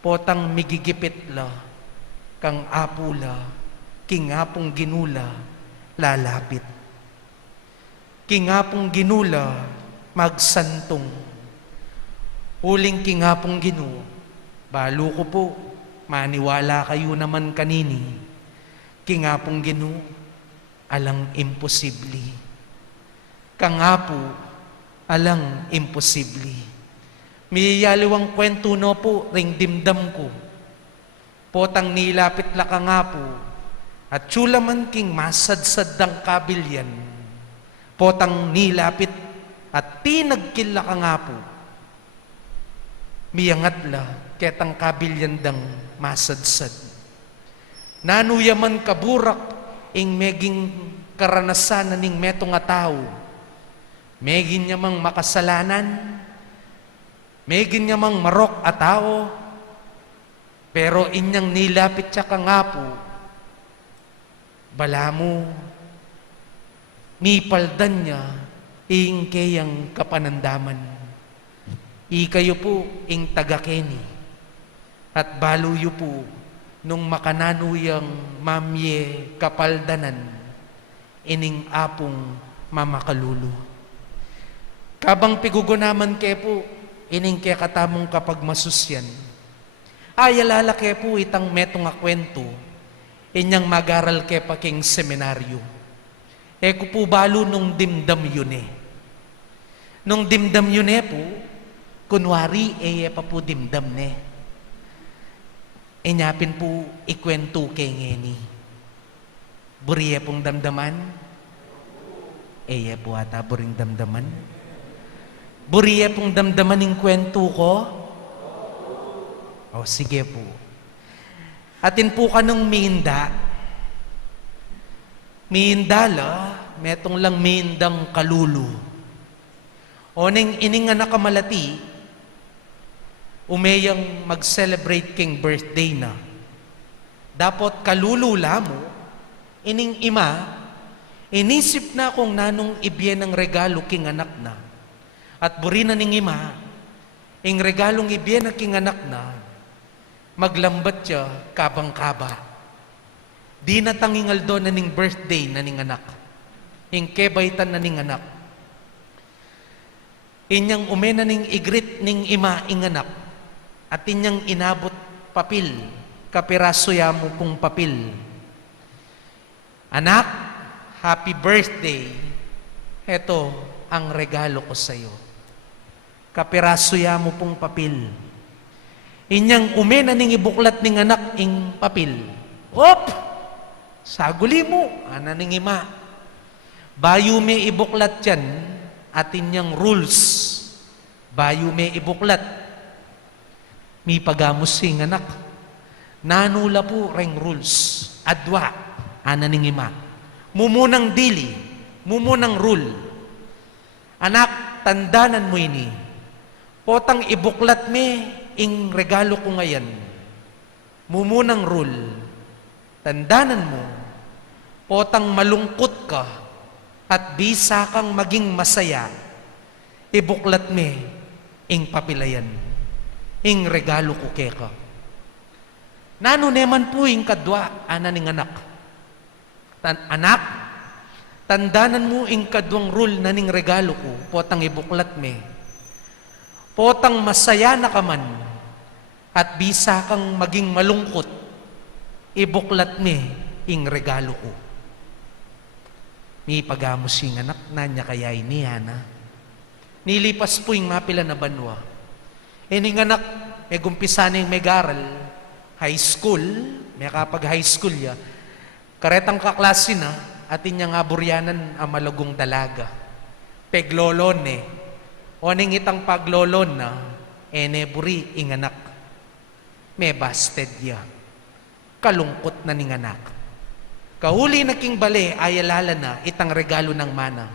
potang migigipit la, kang apula, King Apong ginula, lalapit. King Apong ginula, magsantong. Uling King Apong ginu, balo ko po, maniwala kayo naman kanini, King Apong ginu, alang imposible. Kangapo, alang imposible. Miyayaliwang kwento no po, ring dimdam ko. Potang nilapit la kangapo, at chulaman king masadsad ng kabilyan. Potang nilapit, at tinagkil la kangapo. Miyangat la, ketang kabilyan dang masadsad. Nanuyaman kaburak, ing meging karanasan ning metong nga tao, Megin niya mang makasalanan, megin niya mang marok a tao, pero inyang nilapit siya kangapo, balamu, mipaldan niya, ing kayang kapanandaman. Ikayo po ing tagakeni, at baluyo po, nung makananuyang mamye kapaldanan, ining apong mamakalulu. Kabang pigugunaman ke po, ining kaya katamong kapag masusyan. Ayalala ke po itang metong akwento, inyang magaral ke paking seminaryo. Eko po balo nung dimdam yun eh. Nung dimdam yun eh po, kunwari pa po dimdam ne. Inyapin po ikwento ke ngeni. Buriye pong damdaman? Po ata buring damdaman. Buriye pong damdaman ng kwento ko? O sige po. Atin po ka ng minda. Mindala, metong lang mindang kalulu. O ining anak kamalati, umeyang mag-celebrate king birthday na. Dapat kalulula mo, ining ima, inisip na kung nanong ibyen ng regalo king anak na. At buri na ning ima, ing regalong ibyen ng king anak na, maglambat siya kabang-kaba. Di na tangingal doon na ning birthday na ning anak. Ing kebaitan na ning anak. Inyang umena ning igrit ning ima ing anak. At inyang inabot papil, kapiraso ya mo pong papil. Anak, happy birthday. Heto ang regalo ko sa iyo. Kapiraso ya mo pong papil. Inyang umena ning ibuklat ning anak ing papil. Op! Saguli mo, ana ning ima. Bayo may ibuklat yan at inyang rules. Bayo may ibuklat. Mi pagamos sing anak. Nanula po reng rules. Adwa, ana ning ima. Mumunang dili, mumunang rule. Anak, tandanan mo ini. Potang ibuklat me ing regalo ko ngayon. Mumunang rule. Tandanan mo, potang malungkot ka at bisa kang maging masaya, ibuklat me ing papilayan, ing regalo ko keka. Nano neman po ing kadwa, ana ning anak. Anak, tandanan mo ing kadwang rule na ning regalo ko, potang ibuklat me. Potang masaya na ka man at bisa kang maging malungkot, ibuklat me ing regalo ko. Mi pagamos sing anak na niya kaya ini hana. Nilipas po yung mapila na banwa. Ining anak, may gumpisa na yung megaral, high school, may kapag high school ya, karetang kaklase na, at inyang aburyanan ang malagong dalaga. Peglolon eh. O ning itang paglolon na, buri ing anak. May busted ya. Kalungkot na ning anak. Kahuli na king bale, ayalala na, itang regalo ng mana.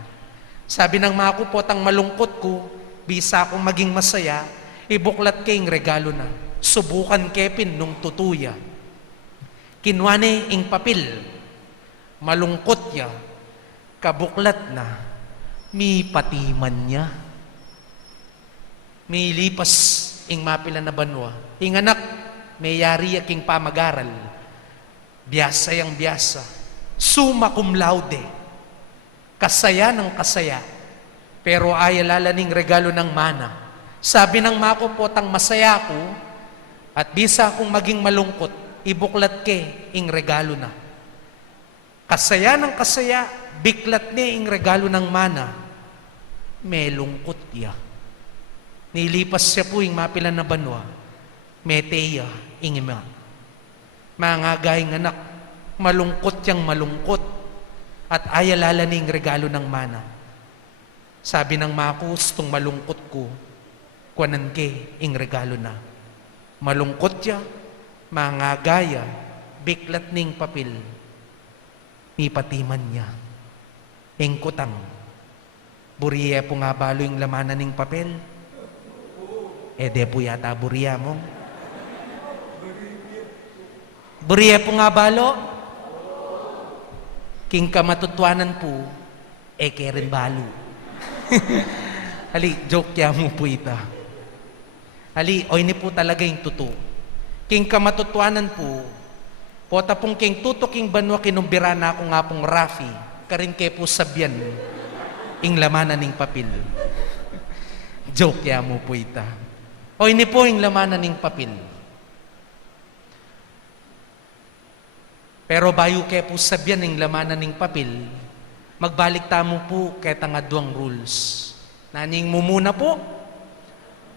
Sabi ng mga kupotang malungkot ko, bisa akong maging masaya, ibuklat kayong regalo na. Subukan kepin nung tutuya. Kinwane ing papil, malungkot ya, kabuklat na, mi patiman niya. May lipas ing mapila na banwa. Ing anak, may yari king pamagaral. Biyasa yang biyasa. Summa cum laude. Kasaya ng kasaya. Pero ayalala ning regalo ng mana. Sabi ng mako potang masaya ko at bisa akong maging malungkot, ibuklat ke ing regalo na. Kasaya ng kasaya, biklat ni ing regalo ng mana. May lungkot ya. Nilipas siya po yung mapila na banwa. Meteya, ingima. Mga gayng anak, malungkot yang malungkot. At ayalala ning regalo ng mana. Sabi ng makus, tong malungkot ko, kuanan ke, ing regalo na. Malungkot ya, mga gaya, biklat ning papil. Mipatiman niya. Ing kutang, Buriye po nga balo yung lamanan ng papel. De po yata buriya mo. Buriye po nga balo. King kamatutwanan po, keren balo. Ali, joke ya mo po ita. Ali, oy ni po talaga yung totoo. King kamatutwanan po, pota pong king tuto king banwa kinumbira na ako nga pong Rafi, karin kay po sabyan, ing lamanan ng papel. Joke ya mo po ita. Oy ni po yung lamanan ng papel. Pero bayo kay po sabyan ng lamanan ng papel, magbalik tamo po kay tangadwang rules. Naning mumuna po,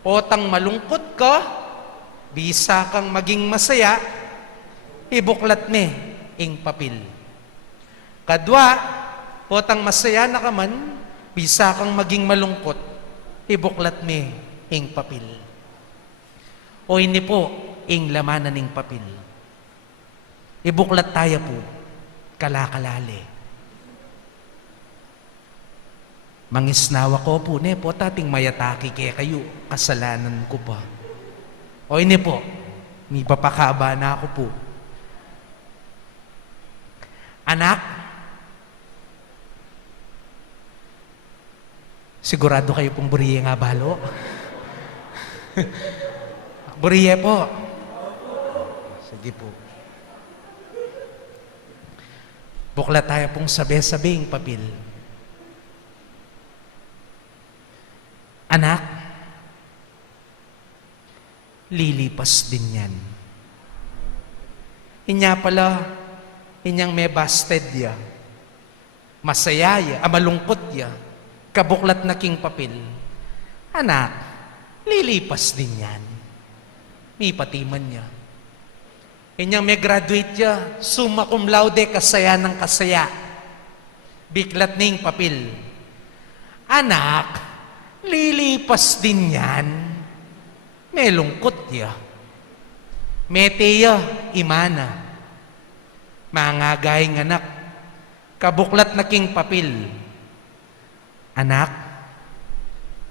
potang malungkot ka, bisa kang maging masaya, ibuklat me ing papel. Kadwa, potang masaya na ka man, bisa kang maging malungkot, ibuklat me ing papel. O ini po ing lamanan ing papel. Ibuklat tayo po, kalakalali. Mangisnawa ko po, ne po, tating mayataki kaya kayo, kasalanan ko pa. O ini po, may papakaba na ako po. Anak, sigurado kayo pong buriye nga balo? Buriye po. Sige po. Buklat tayo pong sabi-sabing papel. Anak, lilipas din yan. Inya pala, inyang may busted ya. Masaya ya, malungkot ya. Kabuklat na king papel. Anak, lilipas din yan. May patiman niya. Inyang may graduate ya, summa cum laude, kasaya ng kasaya. Biklat ning papel. Anak, lilipas din yan. May lungkot ya. Meteya, imana. Mga gayeng anak, kabuklat na king papel. Anak,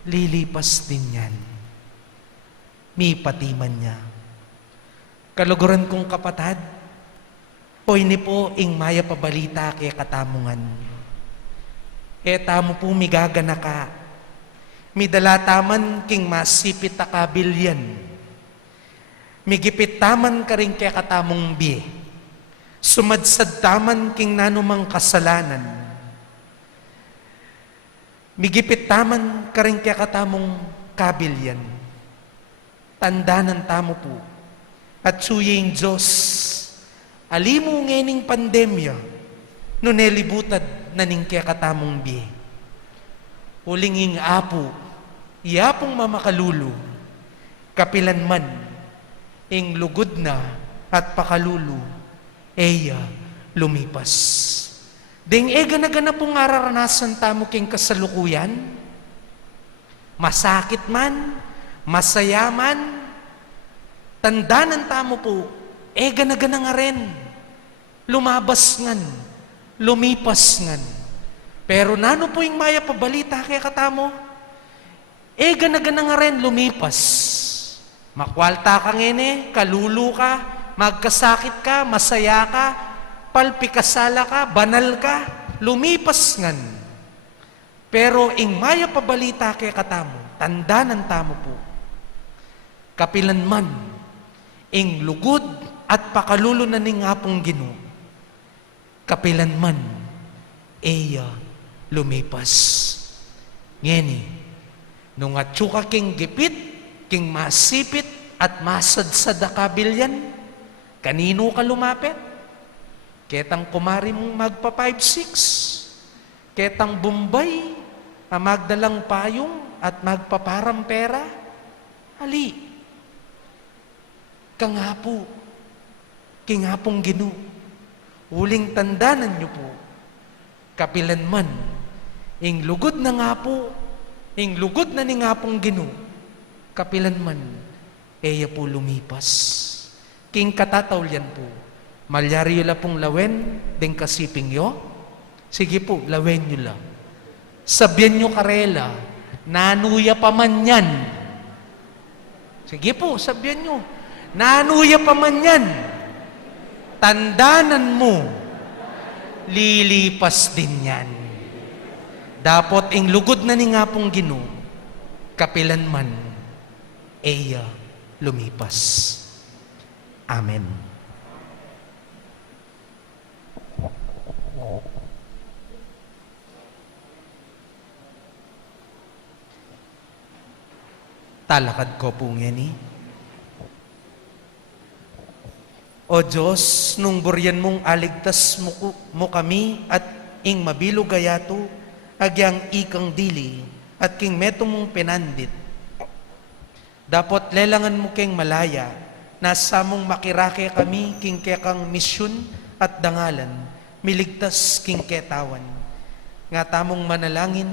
lilipas din yan. May patiman niya. Kaluguran kong kapatad, poy ni po ing maya pabalita kay katamungan. Tamo po migagana ka. Midalataman king masipit akabilyan. Migipit taman ka rin kay katamong biye. Sumadsad taman king nanumang kasalanan. Migipit taman ka rin kay katamong kabilyan. Tandanan tamo po. At suyeng Diyos, alimu ngening pandemya, no nelibutad na ning kaya katamong biye. Ulinging apo, iyapong mamakalulu, kapilan man, ing lugod na at pakalulu, eya lumipas. Ding ega na gana pong araranasan tamo king kasalukuyan, masakit man, masaya man, tandanan tamo po, gana-gana nga rin. Lumabas ngan, lumipas ngan. Pero nano po yung maya pabalita kaya katamo? Gana-gana nga rin, lumipas. Makwalta ka ngene, kalulu ka, magkasakit ka, masaya ka, palpikasala ka, banal ka, lumipas ngan. Pero ing maya pabalita kaya katamo, tandanan tamo po. Kapilan man, ing lugod at pakalulo na ning apong Ginoo. Kapilan man, eya lumipas. Ngeni, nung atsuka king gipit, king masipit at masadsad akabilyan, kanino ka lumapit? Ketang kumari mong magpa 5-6, ketang Bombay, magdalang payong at magpaparam pera. Ali, kangapo, kingapong Ginoo, uling tandanan niyo po, kapilan man, ing lugod na nga po, ing lugod na ni ngapong Ginoo, kapilan man, eya po lumipas. King katatawlyan po, malyari yun la pong lawen, ding kasiping yo, sige po, lawen nyo lang. Sabihan nyo karela, nanuya pa man yan. Sige po, sabihan nyo, nanuya pa man yan. Tandanan mo, lilipas din yan. Dapat ing lugod na ni nga pong Ginoo, kapilan man, eya lumipas. Amen. Talakad ko po ngeni. O Diyos, nung buryan mong aligtas mo kami at ing mabilog gayato, agyang ikang dili at king meto mong pinandit. Dapat lelangan mo keng malaya, nasa mong makirake kami king kekang misyon at dangalan, miligtas king ketawan. Nga tamong manalangin,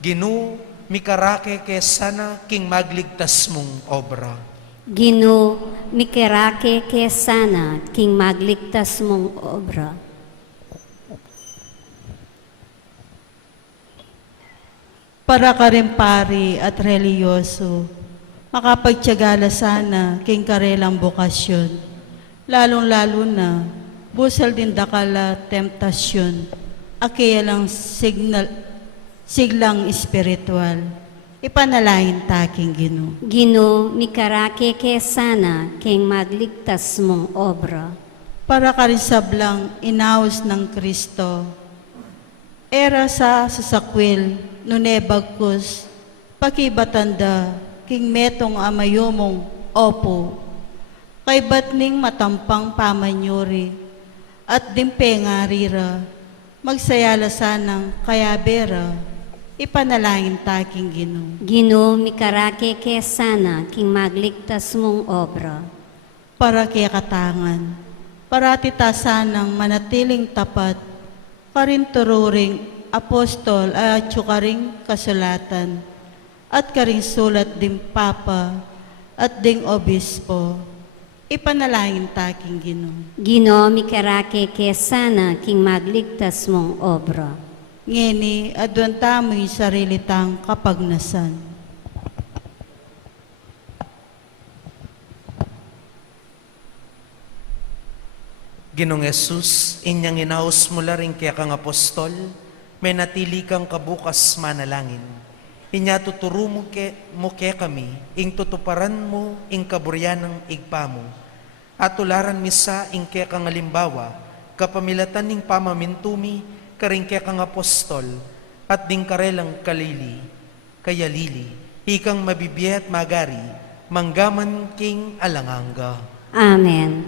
Ginoo, mikarake ke sana king magligtas mong obra. Ginoo, mikerake ke sana king magligtas mong obra. Para ka rin pari at reliyoso, makapagtiyagala sana king karelang bukasyon, lalong-lalo na busal din dakala temptasyon, akaya lang siglang espiritual. Ipanalangin taking Ginoo. Ginoo, mikarake ke sana king magligtas mong obra. Para ka rin sablang inaos ng Kristo, era sa sasakwil, nunebagkus, pakibatanda, king metong amayomong opo, kay batning matampang pamanyuri, at dimpengarira, magsayala sanang kayabera, ipanalangin taking Ginoo. Ginoo, mikarake ke sana king magligtas mong obra. Para kaya katangan, para titasanang manatiling tapat, karin tururing apostol at karing kasulatan, at karing sulat din papa at ding obispo, ipanalangin taking Ginoo. Ginoo, mikarake ke sana king magligtas mong obra. Ngeni, adwan tamo'y sarili tang kapagnasan. Ginong Jesus, inyang inaos mula rin kaya kang apostol, may natili kang kabukas manalangin. Inya tuturo mo kaya kami, ing tutuparan mo, ing kaburyan ng igpa mo. At tularan misa, ing kaya kang alimbawa, kapamilatan ning pamamintumi, karing kaya kang apostol, at ding karelang kalili, kaya lili, ikang mabibiyat magari, manggaman king alanganga. Amen.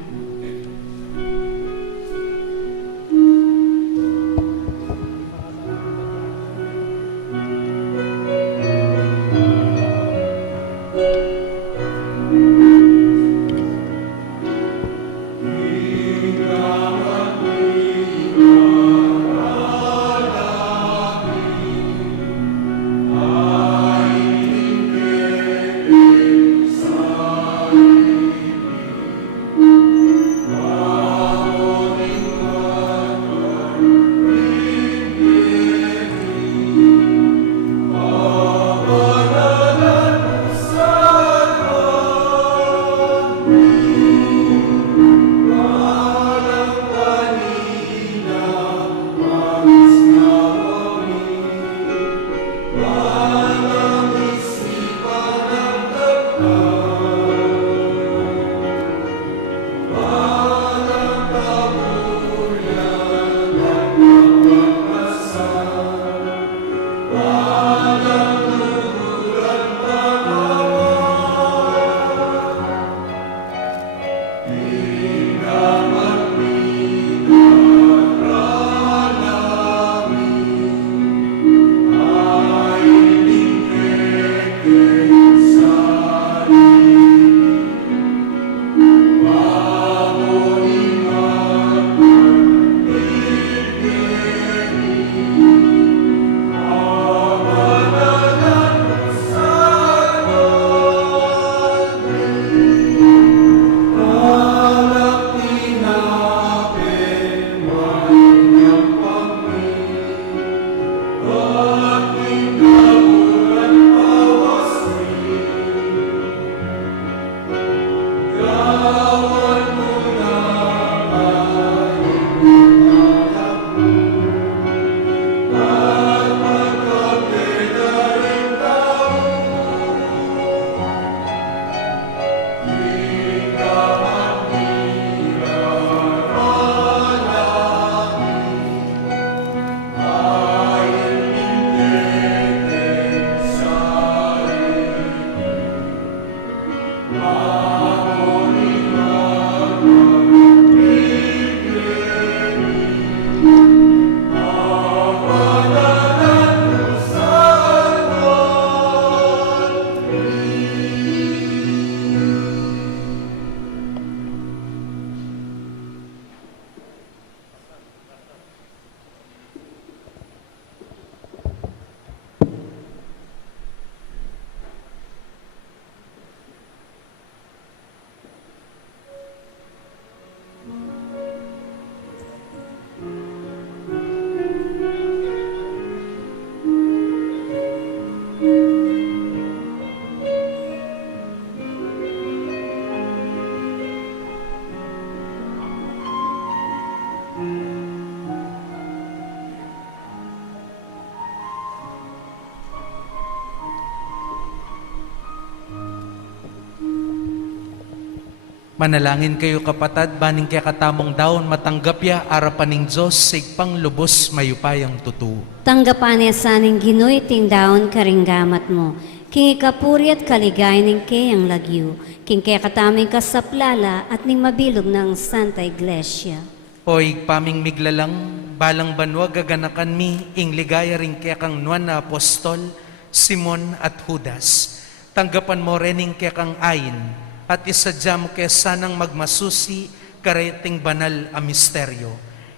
Manalangin kayo kapatad, baning kaya katamong daon matanggap ya arapan ning Diyos sigpang lubos mayupayang tutu. Tanggapan niya saning Ginoy ting daon karinggamat mo. King ikapuri at kaligay ning kayang lagyu. King kaya kataming kasaplala at ning mabilog ng Santa Iglesia. Oy paming miglalang, balang banwa gaganakan mi, ing ligaya ring kaya kang nuan na apostol, Simon at Judas. Tanggapan mo rening kaya kang ayin, at isadya mo kaya sanang magmasusi kareting banal a misteryo.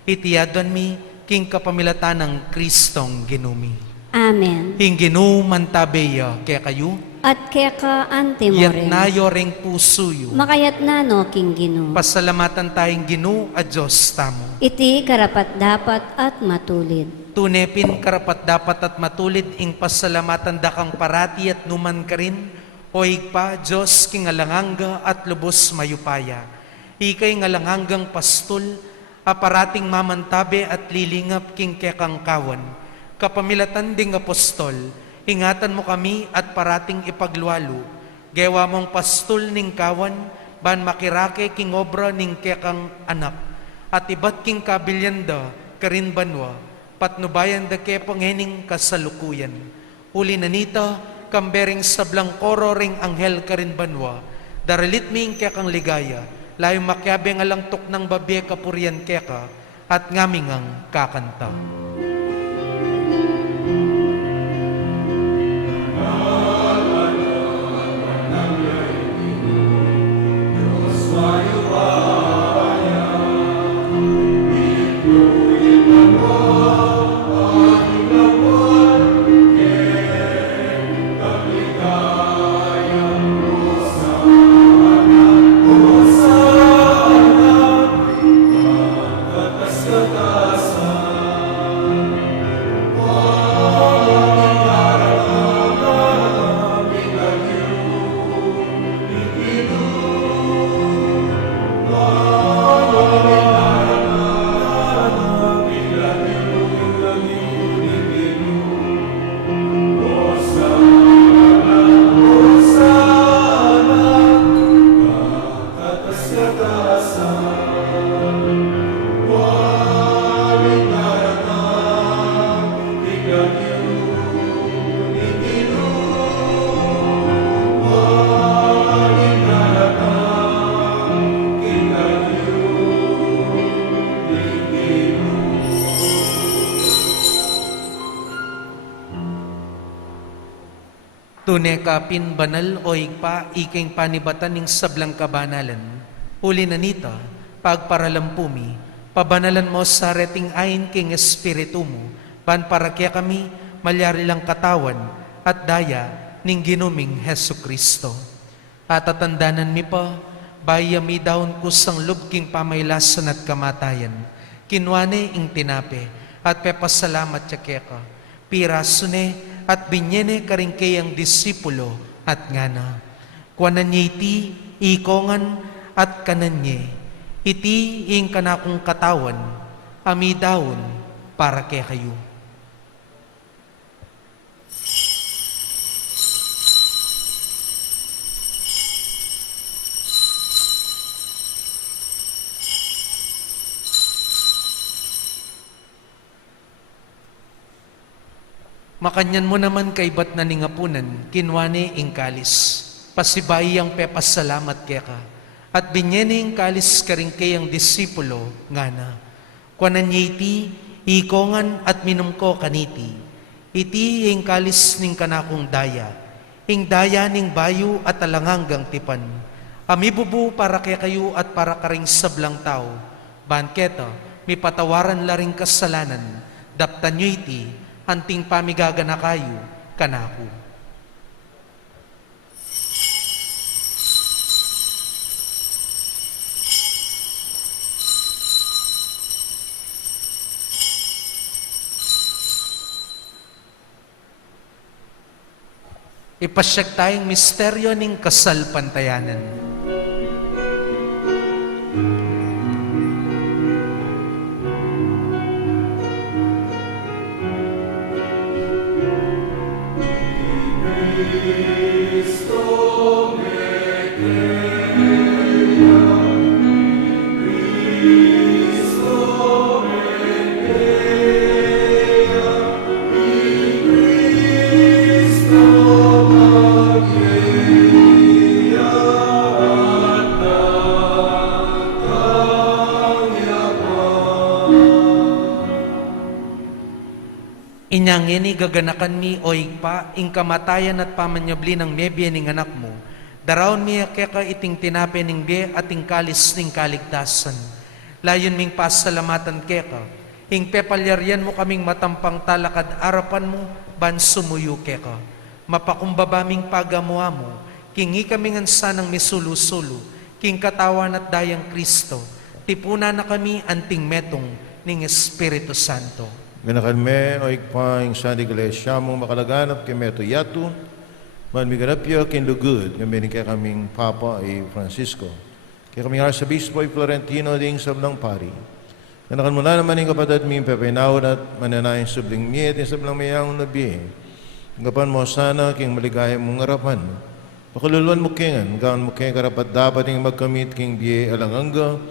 Itiyadon mi, king kapamilatan ng Kristong ginumi. Amen. Ing ginuman tabeya kaya kayo, At kaya ka ante mo yat rin. nayo ring pusuyo. Makayat na no, King Gino. Pasalamatan tayong ginu at Diyos tamo. Iti karapat dapat at matulid. Tunepin karapat dapat at matulid ing pasalamatan dakang parati at numan ka rin. O pa, Diyos king alanganga at lubos mayupaya. Ikay ngalanganggang pastol, aparating mamantabe at lilingap king kekang kawan. Kapamilatan ding apostol, ingatan mo kami at parating ipaglualo. Gewa mong pastol ning kawan, ban makirake king obra ning kekang anak. At ibat king kabilyanda, karin banwa, patnubayan da ke panghening kasalukuyan. Uli nanita, kambering sablang koro ring anghel karin banwa, daralit ming kekang ligaya, layo makyabe nga lang tok ng babye kapurian keka, at ngamingang kakanta. Tunay kapin banal o igpa iking panibatan ning sablang kabanalan. Uli na nita, pagparalampumi, pabanalan mo sa reting ayin king espiritu mo, pan para kaya kami malyari lang katawan at daya ning ginuming Hesu Kristo. At atandanan mi pa, baya mi daon kusang lubking pamaylasan at kamatayan, kinwane ing tinape, at pepasalamat siya keka, pirasune, at binyene karingkayang disipulo at ngana. Kuanan niya iti, ikongan at kananye. Iti ing kanakong katawan, amidawon para kay kayo. Makanyan mo naman kay bat na ningapunan, kinwane ing kalis. pasibayang pepasalamat keka, at binyening kalis karing kayang disipulo nga na. Kwanan iti, ikongan at minumko kaniti, iti yung kalis ning kanakong daya, ing daya ning bayo at alanganggang tipan, amibubu para kaya kayo at para karing sablang tao, banketa, may patawaran laring kasalanan, daptan nyo iti, anting pamigagana kayo, kanako. Ipasyag tayong misteryo ng kasal pantayanan. Inyang ini gaganakan mi o igpa, ing kamatayan at pamanyabli ng mebye ning anak mo, daraon mi keka iting tinape ning be at ing kalis ning kaligtasan. Layon ming pasalamatan keka, ing pepalyaryan mo kaming matampang talakad arapan mo, ban sumuyo keka. Mapakumbaba ming pagamuha mo, kingi kaming ansanang misulu-sulu, king katawan at dayang Kristo, tipuna na kami anting metong ning Espiritu Santo. Ganakan me o ikpa ing sa iglesia mong makalaganap kay meto yatu, man miganapya kindugud, ngayon kaya kaming Papa ay Francisco. Kaya kaming Arsobispo ay Florentino ding sablang pari. Ganakan mo na naman yung kapatid ming pepinawad at mananayin subling miyet yung sablang mayang nabi. Gapan mo sana king maligaya mong ngarapan. Pakaluluan mo kingan, gaan mo kaya karapat dapat yung magkamit king biye alanganga,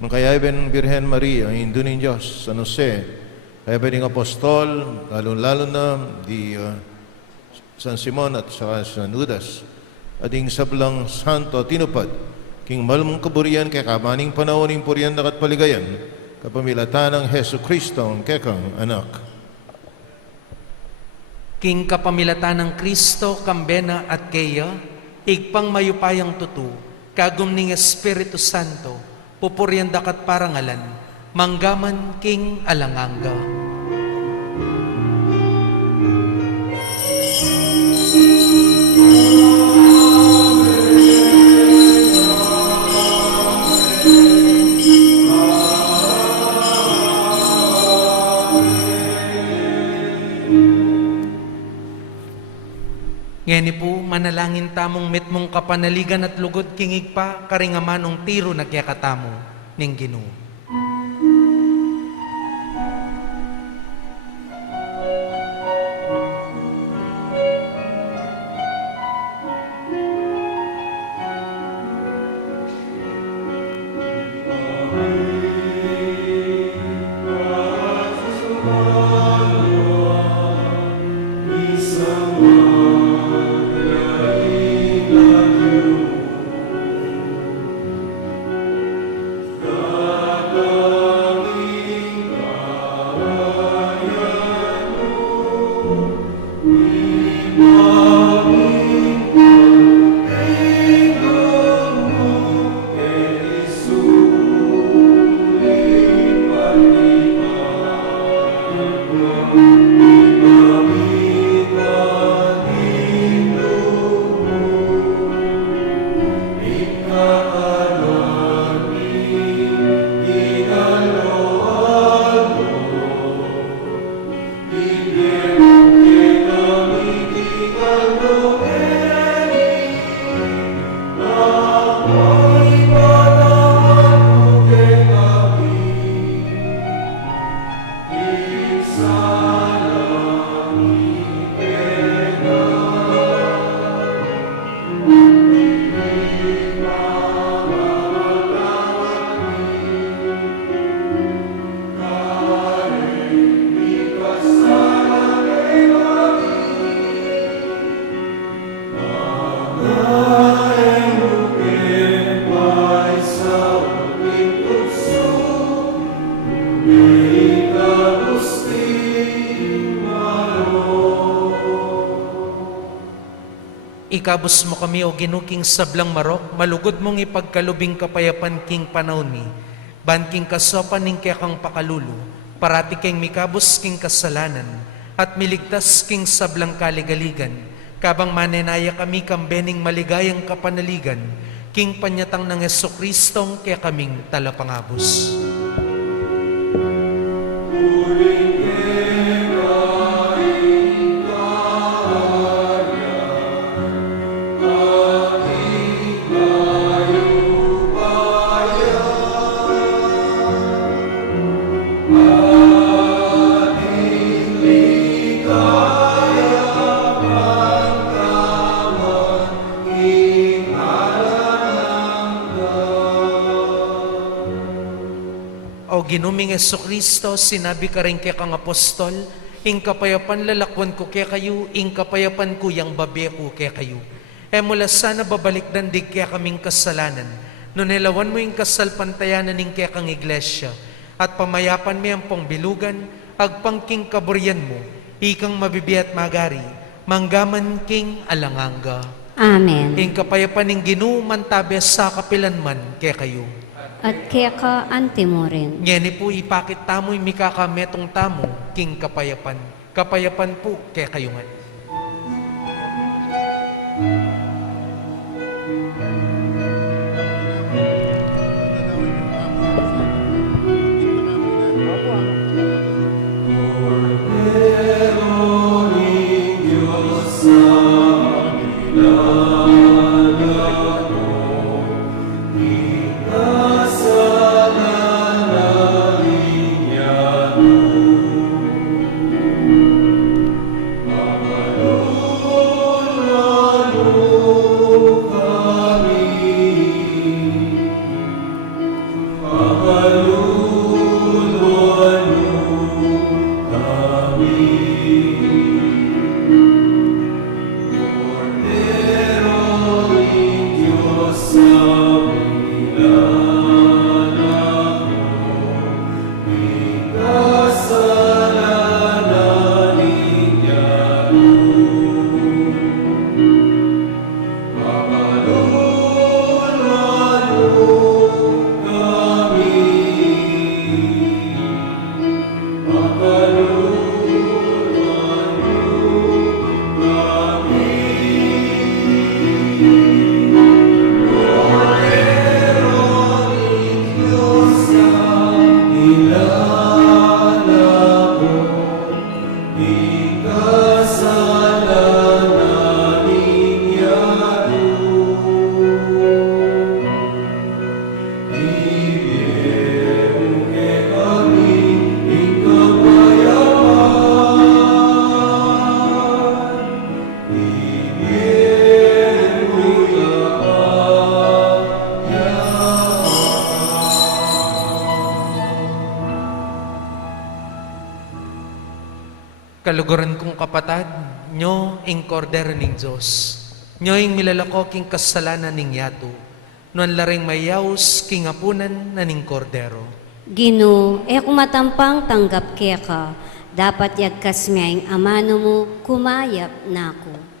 mangkayaiban ng Birhen Maria, ang Indo ng Diyos, San Jose, kaya pwedeng apostol, lalo na di San Simon at saka San Judas, at yung sablang santo tinupad, king malmong kaburian kaya kamaning panahon ng purian dakat paligayan, kapamilatan ng Heso Kristo ang kekang anak. King kapamilatan ng Kristo, kambena at kaya, igpang mayupayang tutu, kagum ning Espiritu Santo, pupurian dakat parangalan, manggaman king alanganga. Ngeni po, manalangin tamong mitmong kapanaligan at lugod kingig pa, karingamanong tiro nagyakatamo ning Ginoo. Amen. ikabos mo kami o ginuking sablang marok, malugod mong ipagkalubing kapayapan king panahon mi, ban king kasopan ning kaya kang pakalulu, parati king mikabos king kasalanan, at miligtas king sablang kaligaligan, kabang manenaya kami kambening maligayang kapanaligan, king panyatang ng Jesucristong kaya kaming talapangabos. O ginuming Jesucristo, sinabi ka rin kaya kang apostol, ing kapayapan lalakwan ko kaya kayo, ing kapayapan ko yang babi ko kaya kayo. Mula sana babalik dandig kaya kaming kasalanan, no nilawan mo ing kasalpantayanan ing kaya kang iglesia, at pamayapan mi ang pong bilugan, agpangking kaburyan mo, ikang mabibiat magari, manggaman king alanganga. Amen. Ing kapayapan ing ginuman tabi sa kapilanman kaya kayo. At kaya ka antimo rin. Ngeni po ipakit tamo'y mikakametong tamo, king kapayapan. Kapayapan po kaya kayo nga. Kaluguran kong kapatad, nyo ing kordero ning Diyos. Nyo ing milalako king kasalanan ning yato. Noan laring mayaws king apunan na ning kordero. Gino, kumatampang tanggap kaya ka, dapat yagkas miyang amano mo, kumayap na ako.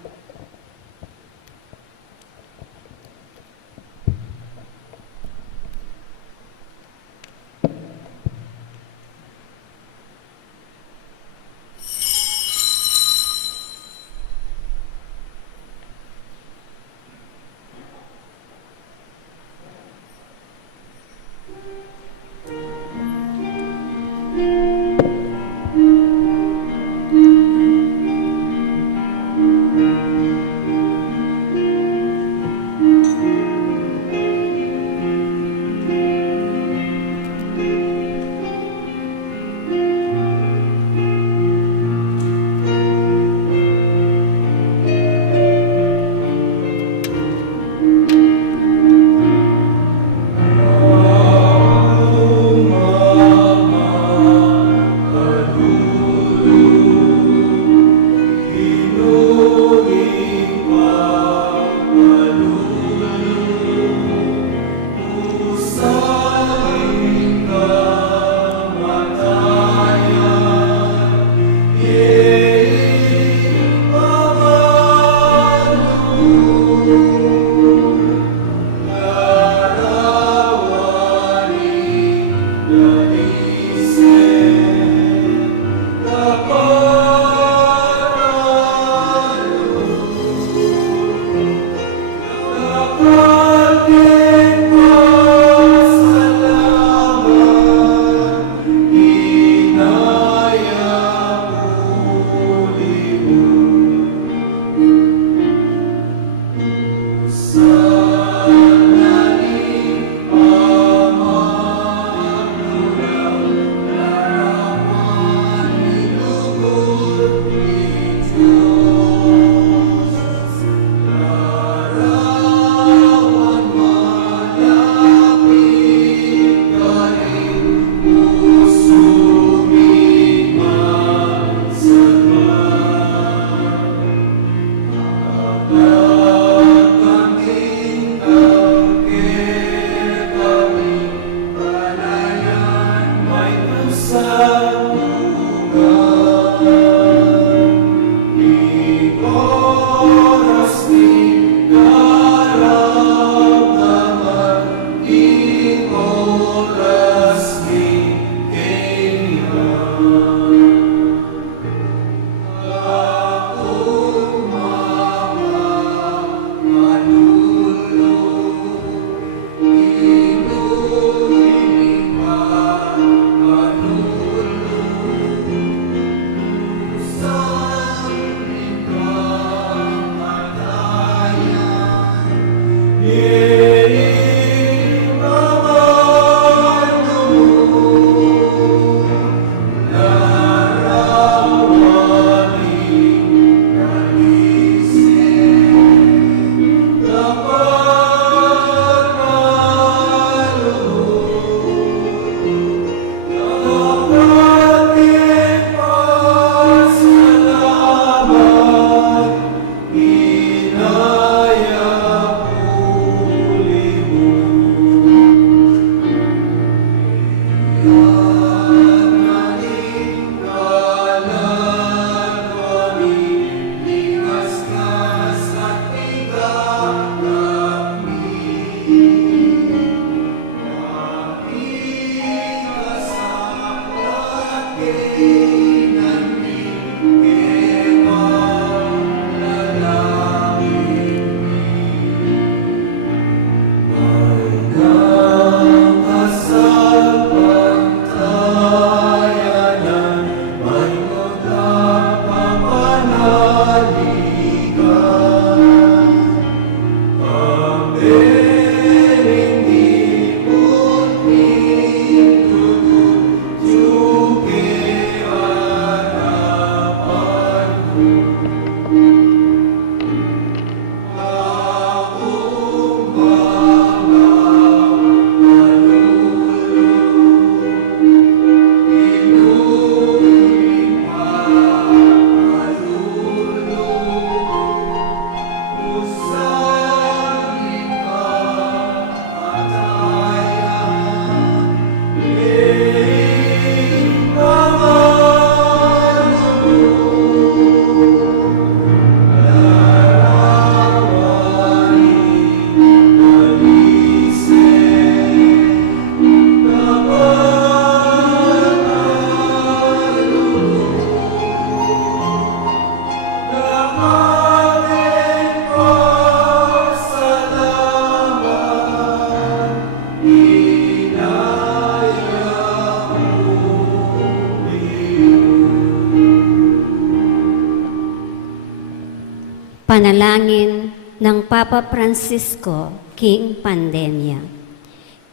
Panalangin ng Papa Francisco King Pandemya.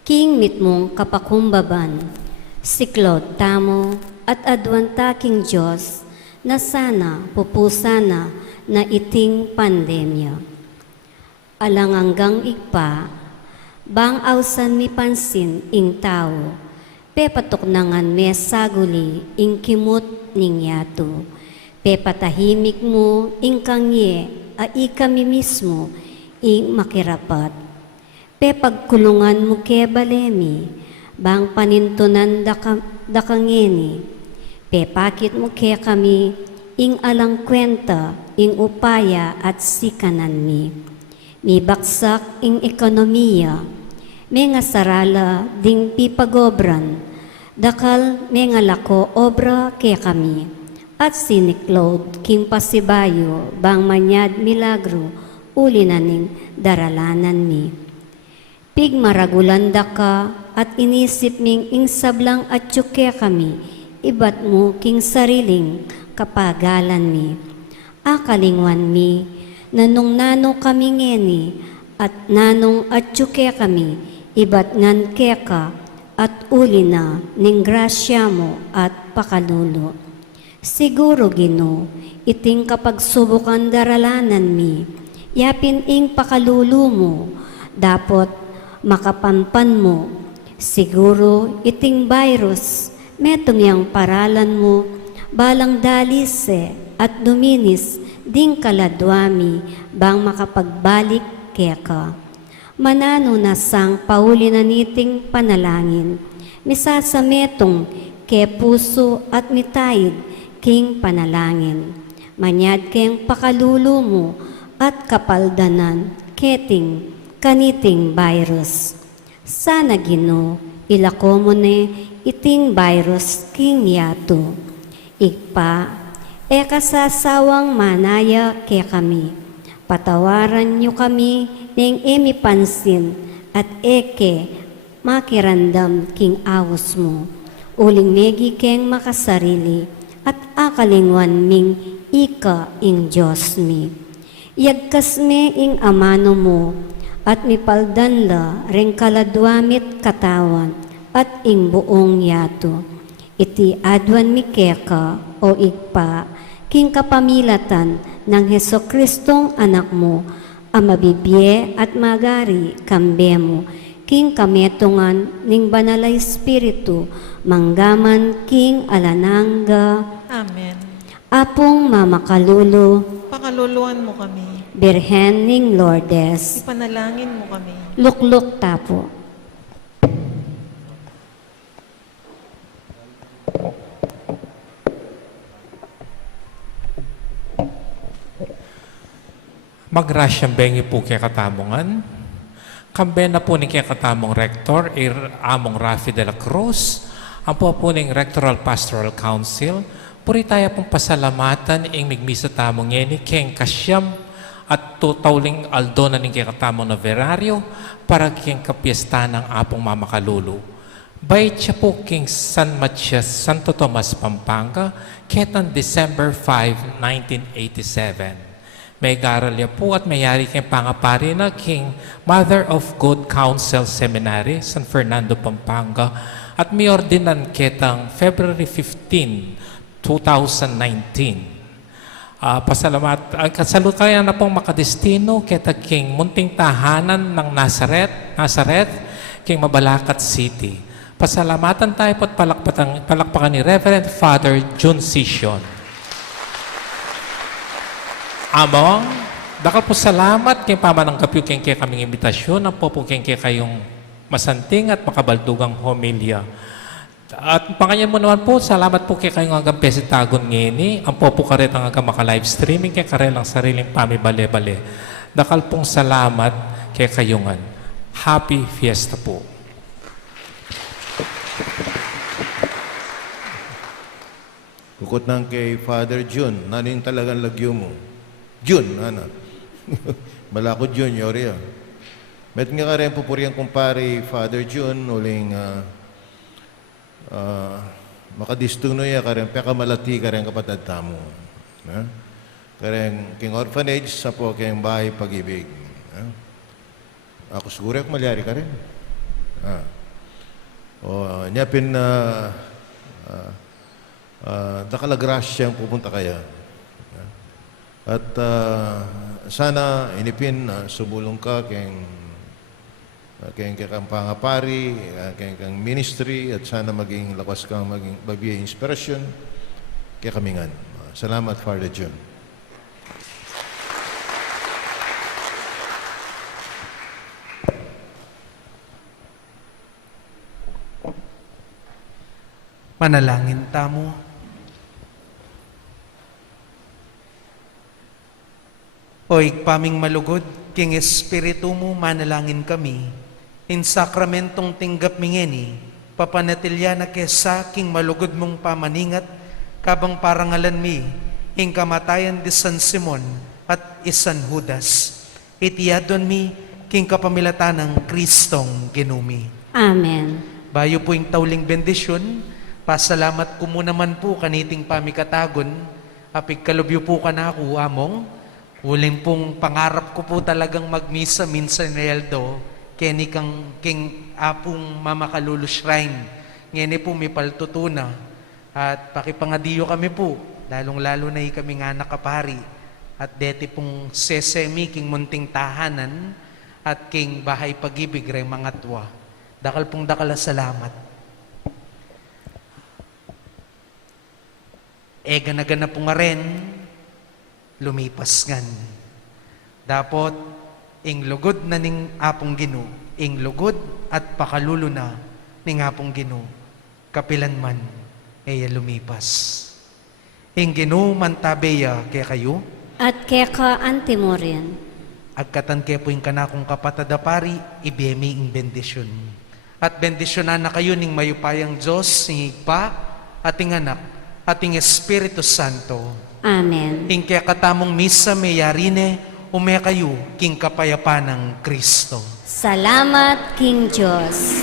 King mitmong kapakumbaban, siklod tamo at adwanta king Diyos na sana pupusana na iting pandemya. Alang hanggang igpa, bang awsan mi pansin ing tao, pepatok nangan me saguli ing kimut ning yato, pepatahimik mo ing kangye a ikami mismo ing makirapat. Pe pagkulungan mo ke balemi, bang panintunan da kangeni. Pe pakit mo ke kami ing alang kwenta ing upaya at sikanan mi. Mi baksak ing ekonomiya, may nga sarala ding pipagobran, dakal may nga lako obra ke kami. At siniklod king pasibayo bang manyad milagro uli na ning daralanan mi. Pigmaragulanda ka at inisip ming insablang at tsuke kami, ibat mo king sariling kapagalan mi. Akalingwan mi, nanong nano kami ngeni, at nanong at tsuke kami, ibat ngan keka, at uli na ning grasya mo at pakalulo. Siguro Ginoo, iting kapag subukan daralanan mi, yapin ing pakalulo mo, dapot makapanpan mo. Siguro iting virus, metom yang paralan mo, balang dalise at duminis ding kaladwami, bang makapagbalik keka. Manano na sang pauli na niting panalangin, misasametong ke puso at mitayid king panalangin. Manyad keng pakalulo mo at kapaldanan keting kaniting virus. Sana Ginoo, ilako mo ne iting virus king yato. Ikpa, kasasawang manaya ke kami. Patawaran niyo kami ning emi pansin at eke makirandam king awos mo. Uling megi keng makasarili at akalingwan ming ika ing Diyos mi. Yagkas me ing amano mo at mipaldanla ring kaladwamit katawan at ing buong yato. Iti adwan mi keka o igpa king kapamilatan ng Hesokristong anak mo, ang mabibye at magari kambe mo, king kametungan ning banalay espiritu, manggaman king alanangga. Amen. Apong mamakalulo, Pakaluluan mo kami. Birhen ning Lourdes, Ipanalangin mo kami. lukluk tapo. Magrasyang bengi po kaya katamongan. Kambe na po ni kaya katamong Rector, Among Rafi de la Cruz, ang po ning Rectoral Pastoral Council. Puri tayo pong pasalamatan ing migmisa tamong yeni, keng kasyam at tutawling aldo na ning kaya katamong na verario para keng kapiesta ng apong mamakalulu. Bayit siya po king San Matias, Santo Tomas, Pampanga, ketan December 5, 1987. May garalya po at mayari kayong pangapari na King Mother of Good Counsel Seminary, San Fernando, Pampanga, at may ordinan ketang February 15, 2019. Pasalamat, kasalukaya na pong makadestino keta King Munting Tahanan ng Nazareth, King Mabalacat City. Pasalamatan tayo po at palakpakan ni Reverend Father Jun Sisyon. Among, dakal po salamat kay pamananggap yung kay kaming imbitasyon ang po kay kayong masanting at makabaldugang homilya. At panganyan mo naman po, salamat po kay kayong hanggang pesitagon ngini, ang po karet ang hanggang maka-live streaming kay karelang sariling pamibale-bale. Dakal pong salamat kay kayungan. Happy Fiesta po. Bukod ng kay Father Jun, nanin talagang lagyo mo. Jun, ano? Malako Jun, yori yan. Met nga ka rin pupuriang kumpari Father Jun, uling makadistuno ya ka rin, pekamalati ka rin kapatid tamo. Ka rin king orphanage, sa po king bahay pag-ibig. Ako siguro ako malyari ka rin. Nyapin na dakalagrasyang pupunta kaya. At sana inipin subulong ka keng kang pangapari, kang ministry, at sana maging lakas kang maging babiya inspirasyon kaya kamingan. Salamat, Father John. Manalangin tamo. Oy, paming malugod, king Espiritu mo, manalangin kami. In sakramentong tinggap mingeni, papanatilya na kesa king malugod mong pamaningat, kabang parangalan mi, ing kamatayan di San Simon at isan Judas. Itiyadon mi, king kapamilatan ng Kristong ginumi. Amen. Bayo po yung tauling bendisyon, pasalamat ko mo naman po kaniting pamikatagon, apig kalubyo po ka na ako, among, uling pong pangarap ko po talagang magmisa minsan Reldo, keni kang king apong Mamakalulu Shrine. Ngayon po may paltutuna at pakipangadiyo kami po, lalong-lalo na kami nga nakapari at deti pong sesemi king munting tahanan at king bahay pag-ibig rin mga tuwa. Dakal pong dakala salamat. Gana-gana po nga rin, lumipas ngan. Dapot, ing lugod na ning apong Ginoo, ing lugod at pakalulo na ning apong Ginoo, kapilan man, lumipas. Ing Ginoo mantabeya kaya kayo, At keka antimo rin. agkatan kaya po yung kanakong kapatadapari, ibiyemi ing bendisyon. At bendisyonan na kayo ning mayupayang Diyos, ing Igpa, ating anak, ating Espiritu Santo. Amen. Ing kaya katamong misa mayarine, umaya kayo king kapayapa ng Kristo. Salamat, King Diyos.